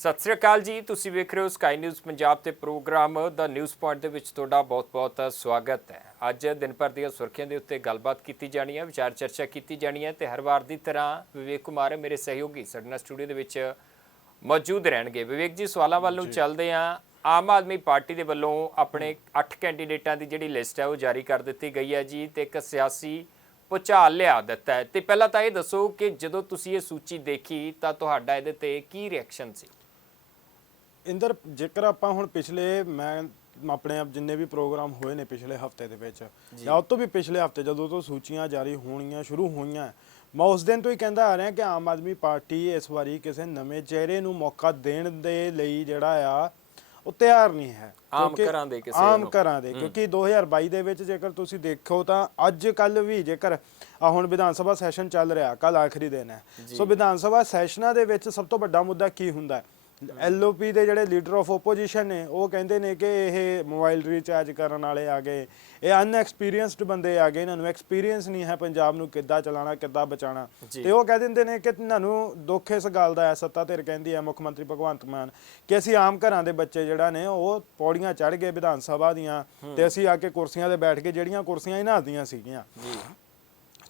ਸਤਿ ਸ੍ਰੀ ਅਕਾਲ ਜੀ ਤੁਸੀਂ ਵੇਖ ਰਹੇ ਹੋ ਸਕਾਈ ਨਿਊਜ਼ ਪੰਜਾਬ ਤੇ ਪ੍ਰੋਗਰਾਮ ਦਾ ਨਿਊਜ਼ ਪੁਆਇੰਟ ਦੇ ਵਿੱਚ ਤੁਹਾਡਾ ਬਹੁਤ-ਬਹੁਤ ਸਵਾਗਤ ਹੈ। ਅੱਜ ਦਿਨ ਭਰ ਦੀਆਂ ਸੁਰਖੀਆਂ ਦੇ ਉੱਤੇ ਗੱਲਬਾਤ ਕੀਤੀ ਜਾਣੀ ਹੈ ਵਿਚਾਰ ਚਰਚਾ ਕੀਤੀ ਜਾਣੀ ਹੈ ਤੇ ਹਰ ਵਾਰ ਦੀ ਤਰ੍ਹਾਂ ਵਿਵੇਕ ਕੁਮਾਰ ਮੇਰੇ ਸਹਿਯੋਗੀ ਸਾਡੇ ਨਾਲ ਸਟੂਡੀਓ ਦੇ ਵਿੱਚ ਮੌਜੂਦ ਰਹਿਣਗੇ। ਵਿਵੇਕ ਜੀ ਸਵਾਲਾਂ ਵੱਲ ਨੂੰ ਚੱਲਦੇ ਹਾਂ। ਆਮ ਆਦਮੀ ਪਾਰਟੀ ਦੇ ਵੱਲੋਂ ਆਪਣੇ 8 ਕੈਂਡੀਡੇਟਾਂ ਦੀ ਜਿਹੜੀ ਲਿਸਟ ਹੈ ਉਹ ਜਾਰੀ ਕਰ ਦਿੱਤੀ ਗਈ ਹੈ ਜੀ ਤੇ ਇੱਕ ਸਿਆਸੀ ਭੁਚਾਲ ਲਿਆ ਦਿੱਤਾ ਹੈ। ਤੇ ਪਹਿਲਾਂ ਤਾਂ ਇਹ ਦੱਸੋ ਕਿ ਜਦੋਂ ਤੁਸੀਂ ਇਹ ਸੂਚੀ ਦੇਖੀ ਤਾਂ ਤੁਹਾਡਾ ਇਹਦੇ ਤੇ ਕੀ ਰਿਐਕਸ਼ਨ ਸੀ? ਇੰਦਰ ਜੇਕਰ ਆਪਾਂ ਹੁਣ ਪਿਛਲੇ ਮੈਂ ਆਪਣੇ ਆਪ ਜਿੰਨੇ ਵੀ ਪ੍ਰੋਗਰਾਮ ਹੋਏ ਨੇ ਪਿਛਲੇ ਹਫ਼ਤੇ ਦੇ ਵਿੱਚ ਜਾਂ। ਉਸ ਤੋਂ ਵੀ ਪਿਛਲੇ ਹਫ਼ਤੇ ਜਦੋਂ ਤੋਂ ਸੂਚੀਆਂ ਜਾਰੀ ਹੋਣੀਆਂ ਸ਼ੁਰੂ ਹੋਈਆਂ ਮੈਂ ਉਸ ਦਿਨ ਤੋਂ ਹੀ ਕਹਿੰਦਾ ਆ ਰਿਹਾ ਕਿ ਆਮ ਆਦਮੀ ਪਾਰਟੀ ਇਸ ਵਾਰੀ ਕਿਸੇ ਨਵੇਂ ਚਿਹਰੇ ਨੂੰ ਮੌਕਾ ਦੇਣ ਦੇ ਲਈ ਜਿਹੜਾ ਆ ਉਹ ਤਿਆਰ ਨਹੀਂ ਹੈ। ਆਮ ਘਰਾਂ ਦੇ ਕਿਸੇ ਆਮ। ਘਰਾਂ ਦੇ। ਕਿਉਂਕਿ 2022 ਦੇ ਵਿੱਚ ਜੇਕਰ ਤੁਸੀਂ ਦੇਖੋ ਤਾਂ ਅੱਜ ਕੱਲ ਵੀ ਜੇਕਰ ਆ ਹੁਣ ਵਿਧਾਨ ਸਭਾ ਸੈਸ਼ਨ ਚੱਲ ਰਿਹਾ ਕੱਲ ਆਖਰੀ ਦਿਨ ਹੈ। ਸੋ ਵਿਧਾਨ ਸਭਾ ਸੈਸ਼ਨਾਂ ਦੇ ਵਿੱਚ ਸਭ ਤੋਂ ਵੱਡਾ ਮੁੱਦਾ ਕੀ ਹੁੰਦਾ ਹੈ? ਐਲਓਪੀ ਦੇ ਜਿਹੜੇ ਲੀਡਰ ਆਫ ਆਪੋਜੀਸ਼ਨ ਨੇ ਉਹ ਕਹਿੰਦੇ ਨੇ ਕਿ ਇਹ ਮੋਬਾਈਲ ਰੀਚਾਰਜ ਕਰਨ ਵਾਲੇ ਆ ਗਏ। ਇਹ ਅਨਐਕਸਪੀਰੀਅੰਸਡ ਬੰਦੇ ਆ ਗਏ ਇਹਨਾਂ ਨੂੰ ਐਕਸਪੀਰੀਅੰਸ ਨਹੀਂ ਹੈ ਪੰਜਾਬ ਨੂੰ ਕਿੱਦਾਂ ਚਲਾਉਣਾ ਕਿੱਦਾਂ ਬਚਾਉਣਾ। ਤੇ ਉਹ ਕਹਿ ਦਿੰਦੇ ਨੇ ਕਿ ਇਹਨਾਂ ਨੂੰ ਦੁੱਖ ਇਸ ਗੱਲ ਦਾ ਹੈ ਸੱਤਾ ਧਿਰ ਕਹਿੰਦੀ ਹੈ ਮੁੱਖ ਮੰਤਰੀ ਭਗਵੰਤ ਮਾਨ ਕਿ ਅਸੀਂ ਆਮ ਘਰਾਂ ਦੇ ਬੱਚੇ ਜਿਹੜਾ ਨੇ ਉਹ ਪੌੜੀਆਂ ਚੜ੍ਹ ਗਏ ਵਿਧਾਨ ਸਭਾ ਦੀਆਂ ਤੇ ਅਸੀਂ ਆ ਕੇ ਕੁਰਸੀਆਂ ਤੇ ਬੈਠ ਕੇ ਜਿਹੜੀਆਂ ਕੁਰਸੀਆਂ ਇਹਨਾਂ ਦੀਆਂ ਸੀਗੀਆਂ। ਜੀ।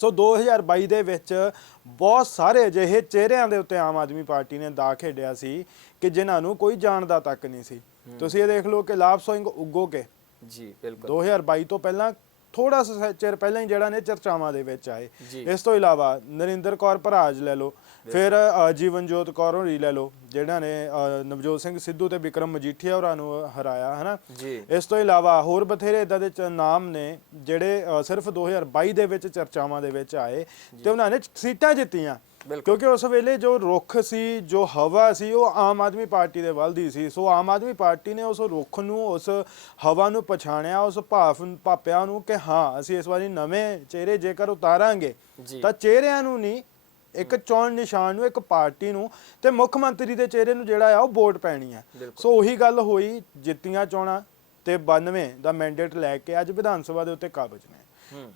ਸੋ 2022 ਦੇ ਵਿੱਚ ਬਹੁਤ ਸਾਰੇ ਅਜਿਹੇ ਚਿਹਰਿਆਂ ਦੇ ਉੱਤੇ ਆਮ ਆਦਮੀ ਪਾਰਟੀ ਨੇ ਦਾ ਖੇਡਿਆ ਸੀ ਕਿ ਜਿਨ੍ਹਾਂ ਨੂੰ ਕੋਈ ਜਾਣਦਾ ਤੱਕ ਨਹੀਂ ਸੀ। ਤੁਸੀਂ ਇਹ ਦੇਖ ਲਓ ਕਿ ਲਾਭ ਸਿੰਘ ਉਗੋਕੇ ਜੀ ਬਿਲਕੁਲ। 2022 ਤੋਂ ਪਹਿਲਾਂ ਥੋੜਾ ਸਾ ਚਿਰ ਪਹਿਲਾਂ ਹੀ ਜਿਹੜਾ ਨੇ ਚਰਚਾਵਾਂ ਦੇ ਵਿੱਚ ਆਏ। ਇਸ ਤੋਂ ਇਲਾਵਾ ਨਰਿੰਦਰ ਕੌਰ ਭਰਾਜ ਲੈ ਲਓ ਫਿਰ ਜੀਵਨਜੋਤ ਕੌਰ ਹੋਰੀ ਲੈ ਲਓ ਜਿਹੜਾ ਨੇ ਨਵਜੋਤ ਸਿੰਘ ਸਿੱਧੂ ਤੇ ਵਿਕਰਮ ਮਜੀਠੀਆ ਹੋਰਾਂ ਨੂੰ ਹਰਾਇਆ ਹਨਾ? ਇਸ ਤੋਂ ਇਲਾਵਾ ਹੋਰ ਬਥੇਰੇ ਇਦਾਂ ਦੇ ਨਾਮ ਨੇ ਜਿਹੜੇ ਸਿਰਫ 2022 ਦੇ ਵਿੱਚ ਚਰਚਾਵਾਂ ਦੇ ਵਿੱਚ ਆਏ ਤੇ ਉਹਨਾਂ ਨੇ ਸੀਟਾਂ ਜਿੱਤੀਆਂ। ਕਿਉਂਕਿ ਉਸ ਵੇਲੇ ਜੋ ਰੁੱਖ ਸੀ ਜੋ ਹਵਾ ਸੀ ਉਹ ਆਮ ਆਦਮੀ ਪਾਰਟੀ ਦੇ ਵੱਲ ਦੀ ਸੀ ਸੋ ਆਮ ਆਦਮੀ ਪਾਰਟੀ ਨੇ ਉਸ ਰੁੱਖ ਨੂੰ ਉਸ ਹਵਾ ਨੂੰ ਪਛਾਣਿਆ ਉਸ ਭਾਫ ਭਾਪਿਆਂ ਨੂੰ ਕਿ ਹਾਂ ਅਸੀਂ ਇਸ ਵਾਰੀ ਨਵੇਂ ਚਿਹਰੇ ਜੇਕਰ ਉਤਾਰਾਂਗੇ। ਤਾਂ ਚਿਹਰਿਆਂ ਨੂੰ ਨਹੀਂ ਇੱਕ ਚੋਣ ਨਿਸ਼ਾਨ ਨੂੰ ਇੱਕ ਪਾਰਟੀ ਨੂੰ ਤੇ ਮੁੱਖ ਮੰਤਰੀ ਦੇ ਚਿਹਰੇ ਨੂੰ ਜਿਹੜਾ ਆ ਉਹ ਵੋਟ ਪੈਣੀ ਆ। ਸੋ ਉਹੀ ਗੱਲ ਹੋਈ ਜਿੱਤੀਆਂ ਚੋਣਾਂ ਤੇ 92 ਦਾ ਮੈਂਡੇਟ ਲੈ ਕੇ ਅੱਜ ਵਿਧਾਨ ਸਭਾ ਦੇ ਉੱਤੇ ਕਾਬਜ ਨੇ।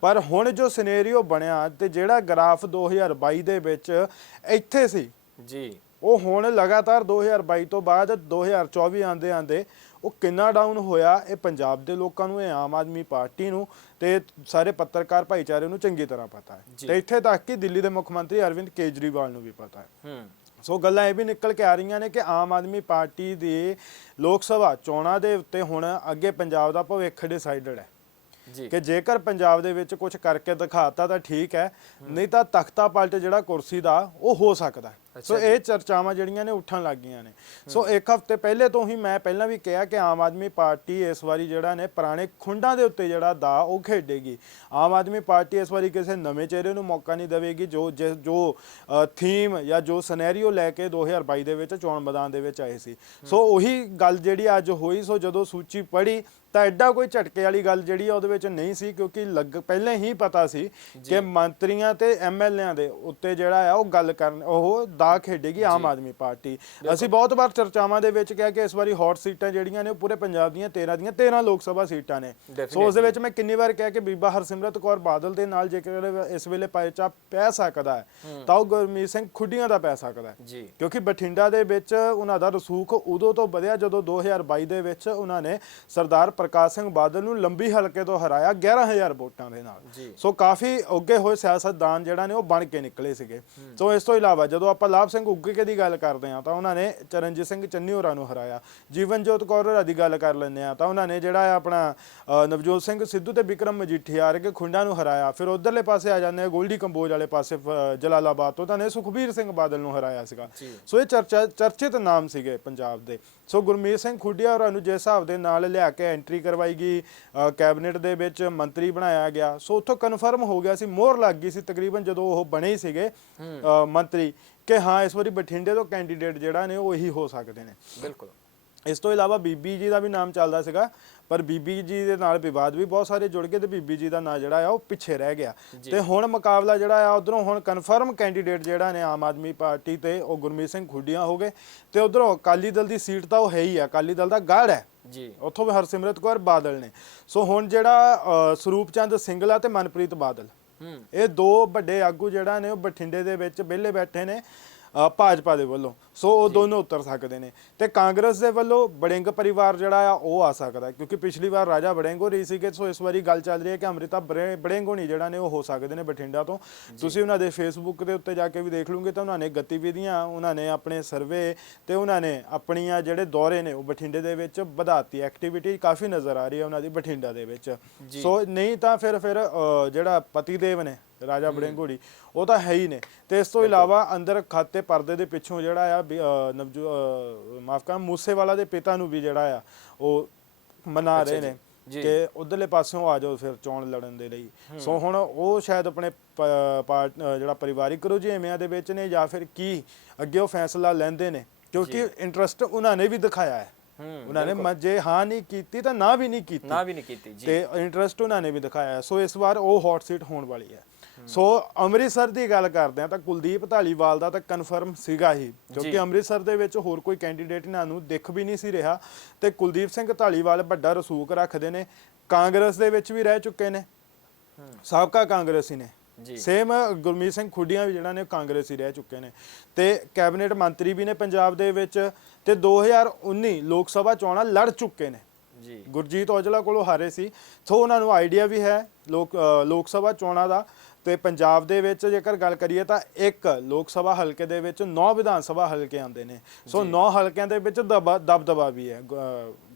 ਪਰ ਹੁਣ ਜੋ ਸਿਨੈਰੀਓ ਬਣਿਆ ਤੇ ਜਿਹੜਾ ਗ੍ਰਾਫ 2022 ਦੇ ਵਿੱਚ ਇੱਥੇ ਸੀ ਜੀ। ਉਹ ਹੁਣ ਲਗਾਤਾਰ 2022 ਤੋਂ ਬਾਅਦ 2024 ਆਂਦੇ ਆਂਦੇ ਉਹ ਕਿੰਨਾ ਡਾਊਨ ਹੋਇਆ ਇਹ ਪੰਜਾਬ ਦੇ ਲੋਕਾਂ ਨੂੰ ਇਹ ਆਮ ਆਦਮੀ ਪਾਰਟੀ ਨੂੰ ਤੇ ਸਾਰੇ ਪੱਤਰਕਾਰ ਭਾਈਚਾਰੇ ਨੂੰ ਚੰਗੀ ਤਰ੍ਹਾਂ ਪਤਾ ਹੈ। ਤੇ ਇੱਥੇ ਤੱਕ ਕਿ ਦਿੱਲੀ ਦੇ ਮੁੱਖ ਮੰਤਰੀ ਅਰਵਿੰਦ ਕੇਜਰੀਵਾਲ ਨੂੰ ਵੀ ਪਤਾ ਹੈ। ਹੂੰ। ਸੋ ਗੱਲਾਂ ਇਹ ਵੀ ਨਿਕਲ ਕੇ ਆ ਰਹੀਆਂ ਨੇ ਕਿ ਆਮ ਆਦਮੀ ਪਾਰਟੀ ਦੇ ਲੋਕ ਸਭਾ ਚੋਣਾਂ ਦੇ ਉੱਤੇ ਹੁਣ ਅੱਗੇ ਪੰਜਾਬ ਦਾ ਭਵਿੱਖ ਡਿਸਾਈਡਡ ਹੈ। ਕਿ ਜੇਕਰ ਪੰਜਾਬ ਦੇ ਵਿੱਚ ਕੁਝ ਕਰਕੇ ਦਿਖਾਤਾ ਤਾਂ ਠੀਕ ਹੈ ਨਹੀਂ ਤਾਂ ਤਖਤਾ ਪਲਟ ਜਿਹੜਾ ਕੁਰਸੀ ਦਾ ਉਹ ਹੋ ਸਕਦਾ। ਸੋ ਇਹ ਚਰਚਾਵਾਂ ਜਿਹੜੀਆਂ ਨੇ ਉੱਠਣ ਲੱਗ ਗਈਆਂ ਨੇ। ਸੋ ਇੱਕ ਹਫ਼ਤੇ ਪਹਿਲੇ ਤੋਂ ਹੀ ਮੈਂ ਪਹਿਲਾਂ ਵੀ ਕਿਹਾ ਕਿ ਆਮ ਆਦਮੀ ਪਾਰਟੀ ਇਸ ਵਾਰੀ ਜਿਹੜਾ ਨੇ ਪੁਰਾਣੇ ਖੁੰਡਾਂ ਦੇ ਉੱਤੇ ਜਿਹੜਾ ਦਾ ਉਹ ਖੇਡੇਗੀ। ਆਮ ਆਦਮੀ ਪਾਰਟੀ ਇਸ ਵਾਰੀ ਕਿਸੇ ਨਵੇਂ ਚਿਹਰੇ ਨੂੰ ਮੌਕਾ ਨਹੀਂ ਦੇਵੇਗੀ ਜੋ ਜੋ ਥੀਮ ਜਾਂ ਜੋ ਸਿਨੈਰੀਓ ਲੈ ਕੇ 2022 ਦੇ ਵਿੱਚ ਚੋਣ ਮੈਦਾਨ ਦੇ ਵਿੱਚ ਆਏ ਸੀ। ਸੋ ਉਹੀ ਗੱਲ ਜਿਹੜੀ ਅੱਜ ਹੋਈ ਸੋ ਜਦੋਂ ਸੂਚੀ ਪੜੀ ਤਾਂ ਐਡਾ ਕੋਈ ਝਟਕੇ ਵਾਲੀ ਗੱਲ ਜਿਹੜੀ ਆ ਉਹਦੇ ਵਿੱਚ ਨਹੀਂ ਸੀ ਕਿਉਂਕਿ ਲੱਗ ਪਹਿਲਾਂ ਹੀ ਪਤਾ ਸੀ ਕਿ ਮੰਤਰੀਆਂ ਤੇ ਐਮਐਲਏਆਂ ਦੇ ਉੱਤੇ ਜਿਹੜਾ ਆ ਉਹ ਗੱਲ ਕਰਨ ਉਹ ਦਾ ਖੇਡੇਗੀ ਆਮ ਆਦਮੀ ਪਾਰਟੀ। ਅਸੀਂ ਬਹੁਤ ਵਾਰ ਚਰਚਾਵਾਂ ਦੇ ਵਿੱਚ ਕਿਹਾ ਕਿ ਇਸ ਵਾਰੀ ਹੌਟ ਸੀਟਾਂ ਜਿਹੜੀਆਂ ਨੇ ਉਹ ਪੂਰੇ ਪੰਜਾਬ ਦੀਆਂ 13 ਦੀਆਂ 13 ਲੋਕ ਸਭਾ ਸੀਟਾਂ ਨੇ। ਸੋ ਉਸ ਦੇ ਵਿੱਚ ਮੈਂ ਕਿੰਨੀ ਵਾਰ ਕਿਹਾ ਕਿ ਬੀਬਾ ਹਰਸਿਮਰਤ ਕੌਰ ਬਾਦਲ ਦੇ ਨਾਲ ਜੇਕਰ ਇਸ ਵੇਲੇ ਪਾਇਚਾ ਪੈ ਸਕਦਾ ਹੈ ਤਾਂ ਉਹ ਗੁਰਮੀਤ ਸਿੰਘ ਖੁੱਡੀਆਂ ਦਾ ਪੈ ਸਕਦਾ ਹੈ। ਕਿਉਂਕਿ ਬਠਿੰਡਾ ਦੇ ਵਿੱਚ ਉਹਨਾਂ ਦਾ ਰਸੂਖ ਉਦੋਂ ਤੋਂ ਵਧਿਆ ਜਦੋਂ 2022 ਦੇ ਵਿੱਚ ਉਹਨਾਂ ਨੇ ਸਰਦਾਰ ਪ੍ਰਕਾਸ਼ ਸਿੰਘ ਬਾਦਲ ਨੂੰ ਲੰਬੀ ਹਲਕੇ ਤੋਂ ਹਰਾਇਆ 11000 ਵੋਟਾਂ ਦੇ ਨਾਲ। ਸੋ ਕਾਫੀ ਉੱਗੇ ਹੋਏ ਸਿਆਸਤਦਾਨ ਜਿਹੜਾ ਨੇ ਉਹ ਬਣ ਕੇ ਨਿਕਲੇ ਸੀਗੇ। ਸੋ ਇਸ ਤੋਂ ਇਲਾਵਾ ਜਦੋਂ ਆਪਾਂ ਲਾਭ ਸਿੰਘ ਉੱਗੇ ਦੀ ਗੱਲ ਕਰਦੇ ਹਾਂ ਤਾਂ ਉਹਨਾਂ ਨੇ ਚਰਨਜੀਤ ਸਿੰਘ ਚੰਨੀ ਹੋਰਾਂ ਨੂੰ ਹਰਾਇਆ। ਜੀਵਨਜੋਤ ਕੌਰ ਹੋਰਾਂ ਦੀ ਗੱਲ ਕਰ ਲੈਂਦੇ ਆ ਤਾਂ ਉਹਨਾਂ ਨੇ ਜਿਹੜਾ ਆਪਣਾ ਨਵਜੋਤ ਸਿੰਘ ਸਿੱਧੂ ਤੇ ਵਿਕਰਮ ਮਜੀਠੀਆ ਵਰਗੇ ਖੁੰਡਾਂ ਨੂੰ ਹਰਾਇਆ। ਫਿਰ ਉਧਰਲੇ ਪਾਸੇ ਆ ਜਾਂਦੇ ਆ ਗੋਲਡੀ ਕੰਬੋਜ ਵਾਲੇ ਪਾਸੇ ਜਲਾਲਾਬਾਦ ਤੋਂ ਤਾਂ ਨੇ ਸੁਖਬੀਰ ਸਿੰਘ ਬਾਦਲ ਨੂੰ ਹਰਾਇਆ ਸੀਗਾ। ਸੋ ਇਹ ਚਰਚਾ ਚਰਚਿਤ ਨਾਮ ਸੀਗੇ ਪੰਜਾਬ ਦੇ। ਸੋ ਗੁਰਮੀਤ ਸਿੰਘ ਖੁੱਡੀਆ ਹੋਰਾਂ ਨੂੰ ਜਿਸ ਹਿਸਾਬ ਦੇ ਨਾਲ ਲਿਆ ਕੇ ਐਂਟਰੀ ਕਰਵਾਈ ਗਈ ਕੈਬਨਿਟ ਦੇ ਵਿੱਚ ਮੰਤਰੀ ਬਣਾਇਆ ਗਿਆ। ਸੋ ਉੱਥੋਂ ਕਨਫਰਮ ਹੋ ਗਿਆ ਸੀ ਮੋਹਰ ਲੱਗ ਗਈ ਸੀ ਤਕਰੀਬਨ ਜਦੋਂ ਉਹ ਬਣੇ ਸੀਗੇ ਮੰਤਰੀ ਕਿ ਹਾਂ ਇਸ ਵਾਰੀ ਬਠਿੰਡੇ ਤੋਂ ਕੈਂਡੀਡੇਟ ਜਿਹੜਾ ਨੇ ਉਹ ਇਹੀ ਹੋ ਸਕਦੇ ਨੇ। ਬਿਲਕੁਲ। ਇਸ ਤੋਂ ਇਲਾਵਾ ਬੀਬੀ ਜੀ ਦਾ ਵੀ ਨਾਮ ਚੱਲਦਾ ਸੀਗਾ ਪਰ ਬੀਬੀ ਜੀ ਦੇ ਨਾਲ ਵਿਵਾਦ ਵੀ ਬਹੁਤ ਸਾਰੇ ਜੁੜ ਗਏ ਤੇ ਬੀਬੀ ਜੀ ਦਾ ਨਾਂ ਜਿਹੜਾ ਆ ਉਹ ਪਿੱਛੇ ਰਹਿ ਗਿਆ। ਤੇ ਹੁਣ ਮੁਕਾਬਲਾ ਜਿਹੜਾ ਆ ਉਧਰੋਂ ਹੁਣ ਕਨਫਰਮ ਕੈਂਡੀਡੇਟ ਜਿਹੜਾ ਨੇ ਆਮ ਆਦਮੀ ਪਾਰਟੀ ਤੇ ਉਹ ਗੁਰਮੀਤ ਸਿੰਘ ਖੁੱਡੀਆਂ ਹੋ ਗਏ। ਤੇ ਉਧਰੋਂ ਅਕਾਲੀ ਦਲ ਦੀ ਸੀਟ ਤਾਂ ਉਹ ਹੈ ਹੀ ਆ ਅਕਾਲੀ ਦਲ ਦਾ ਗੜ ਹੈ। ਜੀ। ਉੱਥੋਂ ਵੀ ਹਰਸਿਮਰਤ ਕੌਰ ਬਾਦਲ ਨੇ। ਸੋ ਹੁਣ ਜਿਹੜਾ ਸਰੂਪ ਚੰਦ ਸਿੰਗਲਾ ਤੇ ਮਨਪ੍ਰੀਤ ਬਾਦਲ। ਇਹ ਦੋ ਵੱਡੇ ਆਗੂ ਜਿਹੜਾ ਨੇ ਉਹ ਬਠਿੰਡੇ ਦੇ ਵਿੱਚ ਵਿਹਲੇ ਬੈਠੇ ਨੇ। ਭਾਜਪਾ ਦੇ ਵੱਲੋਂ। ਸੋ ਉਹ ਦੋਨੋਂ ਉਤਰ ਸਕਦੇ ਨੇ। ਤੇ ਕਾਂਗਰਸ ਦੇ ਵੱਲੋਂ ਬੜਿੰਗ ਪਰਿਵਾਰ ਜਿਹੜਾ ਆ ਉਹ ਆ ਸਕਦਾ ਕਿਉਂਕਿ ਪਿਛਲੀ ਵਾਰ ਰਾਜਾ ਬੜਿੰਗ ਹੋ ਰਹੀ ਸੀਗੇ ਸੋ ਇਸ ਵਾਰੀ ਗੱਲ ਚੱਲ ਰਹੀ ਹੈ ਕਿ ਅੰਮ੍ਰਿਤਾ ਬੜੇ- ਬੜਿੰਗ ਹੋਣੀ ਜਿਹੜਾ ਨੇ ਉਹ ਹੋ ਸਕਦੇ ਨੇ ਬਠਿੰਡਾ ਤੋਂ। ਤੁਸੀਂ ਉਹਨਾਂ ਦੇ ਫੇਸਬੁੱਕ ਦੇ ਉੱਤੇ ਜਾ ਕੇ ਵੀ ਦੇਖ ਲਓਗੇ ਤਾਂ ਉਹਨਾਂ ਨੇ ਗਤੀਵਿਧੀਆਂ ਉਹਨਾਂ ਨੇ ਆਪਣੇ ਸਰਵੇ ਤੇ ਉਹਨਾਂ ਨੇ ਆਪਣੀਆਂ ਜਿਹੜੇ ਦੌਰੇ ਨੇ ਉਹ ਬਠਿੰਡੇ ਦੇ ਵਿੱਚ ਵਧਾਤੀ। ਐਕਟੀਵਿਟੀ ਕਾਫੀ ਨਜ਼ਰ ਆ ਰਹੀ ਹੈ ਉਹਨਾਂ ਦੀ ਬਠਿੰਡਾ ਦੇ ਵਿੱਚ। ਸੋ ਨਹੀਂ ਤਾਂ ਫਿਰ ਫਿਰ ਜਿਹੜਾ ਪਤੀ ਦੇਵ ਨੇ ਰਾਜਾ ਬੜਿੰਗੋੜੀ ਉਹ ਤਾਂ ਹੈ ਹੀ ਨੇ। ਤੇ ਇਸ ਤੋਂ ਇਲਾਵਾ ਅੰਦਰ ਖਾਤੇ ਪਰਦੇ ਦੇ ਪਿੱਛੋਂ ਜਿਹੜਾ ਆ ਨਵਜੋ ਮਾਫ ਕਰ ਮੂਸੇਵਾਲਾ ਦੇ ਪਿਤਾ ਨੂੰ ਵੀ ਜਿਹੜਾ ਆ ਉਹ ਮਨਾ ਰਹੇ ਨੇ। ਕਿ ਉਧਰਲੇ ਪਾਸਿਓਂ ਆ ਜਾਓ ਫਿਰ ਚੋਣ ਲੜਨ ਦੇ ਲਈ। ਸੋ ਹੁਣ ਉਹ ਸ਼ਾਇਦ ਆਪਣੇ ਪਾਰਟ ਜਿਹੜਾ ਪਰਿਵਾਰਿਕ ਰੁਝੇਵਿਆਂ ਦੇ ਵਿੱਚ ਨੇ ਜਾਂ ਫਿਰ ਕੀ ਅੱਗੇ ਉਹ ਫੈਸਲਾ ਲੈਂਦੇ ਨੇ। ਕਿਉਂਕਿ ਇੰਟਰਸਟ ਉਹਨਾਂ ਨੇ ਵੀ ਦਿਖਾਇਆ ਹੈ। ਉਹਨਾਂ ਨੇ ਜੇ ਹਾਂ ਨਹੀਂ ਕੀਤੀ ਤਾਂ ਨਾ ਵੀ ਨਹੀਂ ਕੀਤੀ। ਨਾ ਵੀ ਨਹੀਂ ਕੀਤੀ ਜੀ। ਤੇ ਇੰਟਰਸਟ ਉਹਨਾਂ ਨੇ ਵੀ ਦਿਖਾਇਆ। ਸੋ ਇਸ ਵਾਰ ਉਹ ਹੌਟ ਸੀਟ ਹੋਣ ਵਾਲੀ ਹੈ। ਸੋ ਅੰਮ੍ਰਿਤਸਰ ਦੀ ਗੱਲ ਕਰਦੇ ਆ ਤਾਂ ਕੁਲਦੀਪ ਢਾਲੀਵਾਲ ਦਾ ਤਾਂ ਕਨਫਰਮ ਸੀਗਾ ਹੀ। ਕਿਉਂਕਿ ਅੰਮ੍ਰਿਤਸਰ ਦੇ ਵਿੱਚ ਹੋਰ ਕੋਈ ਕੈਂਡੀਡੇਟ ਇਹਨਾਂ ਨੂੰ ਦਿਖ ਵੀ ਨਹੀਂ ਸੀ ਰਿਹਾ ਤੇ ਕੁਲਦੀਪ ਸਿੰਘ ਢਾਲੀਵਾਲ ਵੱਡਾ ਰਸੂਖ ਰੱਖਦੇ ਨੇ ਕਾਂਗਰਸ ਦੇ ਵਿੱਚ ਵੀ ਰਹਿ ਚੁੱਕੇ ਨੇ ਸਾਬਕਾ ਕਾਂਗਰਸੀ ਨੇ। ਜੀ। ਸੇਮ ਗੁਰਮੀਤ ਸਿੰਘ ਖੁੱਡੀਆਂ ਵੀ ਜਿਹੜਾ ਨੇ ਕਾਂਗਰਸੀ ਰਹਿ ਚੁੱਕੇ ਨੇ। ਤੇ ਕੈਬਨਿਟ ਮੰਤਰੀ ਵੀ ਨੇ ਪੰਜਾਬ ਦੇ ਵਿੱਚ ਤੇ 2019 ਲੋਕ ਸਭਾ ਚੋਣਾਂ ਲੜ ਚੁੱਕੇ ਨੇ। ਜੀ। ਗੁਰਜੀਤ ਔਜਲਾ ਕੋਲੋਂ ਹਾਰੇ ਸੀ। ਸੋ ਉਹਨਾਂ ਨੂੰ ਆਈਡੀਆ ਵੀ ਹੈ ਲੋਕ ਲੋਕ ਸਭਾ ਚੋਣਾਂ ਦਾ। ਤੇ ਪੰਜਾਬ ਦੇ ਵਿੱਚ ਜੇਕਰ ਗੱਲ ਕਰੀਏ ਤਾਂ ਇੱਕ ਲੋਕ ਸਭਾ ਹਲਕੇ ਦੇ ਵਿੱਚ 9 ਵਿਧਾਨ ਸਭਾ ਹਲਕੇ ਆਉਂਦੇ ਨੇ। ਸੋ 9 ਹਲਕਿਆਂ ਦੇ ਵਿੱਚ ਦਬਾ- ਦਬਦਬਾ ਵੀ ਹੈ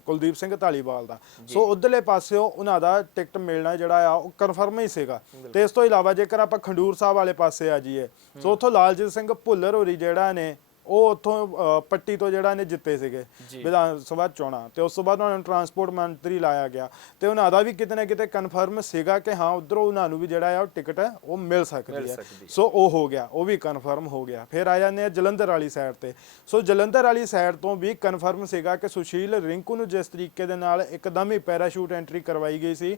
ਕੁਲਦੀਪ ਸਿੰਘ ਢਾਲੀਵਾਲ ਦਾ। ਸੋ ਉਧਰਲੇ ਪਾਸਿਓਂ ਉਹਨਾਂ ਦਾ ਟਿਕਟ ਮਿਲਣਾ ਜਿਹੜਾ ਆ ਉਹ ਕਨਫਰਮ ਹੀ ਸੀਗਾ। ਤੇ ਇਸ ਤੋਂ ਇਲਾਵਾ ਜੇਕਰ ਆਪਾਂ ਖੰਡੂਰ ਸਾਹਿਬ ਵਾਲੇ ਪਾਸੇ ਆ ਜਾਈਏ ਸੋ ਉੱਥੋਂ ਲਾਲਜੀਤ ਸਿੰਘ ਭੁੱਲਰ ਹੋਰੀ ਜਿਹੜਾ ਨੇ ਉਹ ਉੱਥੋਂ ਪੱਟੀ ਤੋਂ ਜਿਹੜਾ ਨੇ ਜਿੱਤੇ ਸੀਗੇ। ਵਿਧਾਨ ਸਭਾ ਚੋਣਾਂ। ਤੇ ਉਸ ਤੋਂ ਬਾਅਦ ਉਹਨਾਂ ਨੂੰ ਟਰਾਂਸਪੋਰਟ ਮੰਤਰੀ ਲਾਇਆ ਗਿਆ। ਤੇ ਉਹਨਾਂ ਦਾ ਵੀ ਕਿਤੇ ਨਾ ਕਿਤੇ ਕਨਫਰਮ ਸੀਗਾ ਕਿ ਹਾਂ ਉਧਰੋਂ ਉਹਨਾਂ ਨੂੰ ਵੀ ਜਿਹੜਾ ਆ ਉਹ ਟਿਕਟ ਹੈ ਉਹ ਮਿਲ ਸਕਦੀ ਹੈ। ਸੋ ਉਹ ਹੋ ਗਿਆ ਉਹ ਵੀ ਕਨਫਰਮ ਹੋ ਗਿਆ। ਫਿਰ ਆ ਜਾਂਦੇ ਆ ਜਲੰਧਰ ਵਾਲੀ ਸਾਈਡ ਤੇ। ਸੋ ਜਲੰਧਰ ਵਾਲੀ ਸਾਈਡ ਤੋਂ ਵੀ ਕਨਫਰਮ ਸੀਗਾ ਕਿ ਸੁਸ਼ੀਲ ਰਿੰਕੂ ਨੂੰ ਜਿਸ ਤਰੀਕੇ ਦੇ ਨਾਲ ਇੱਕਦਮ ਹੀ ਪੈਰਾਸ਼ੂਟ ਐਂਟਰੀ ਕਰਵਾਈ ਗਈ ਸੀ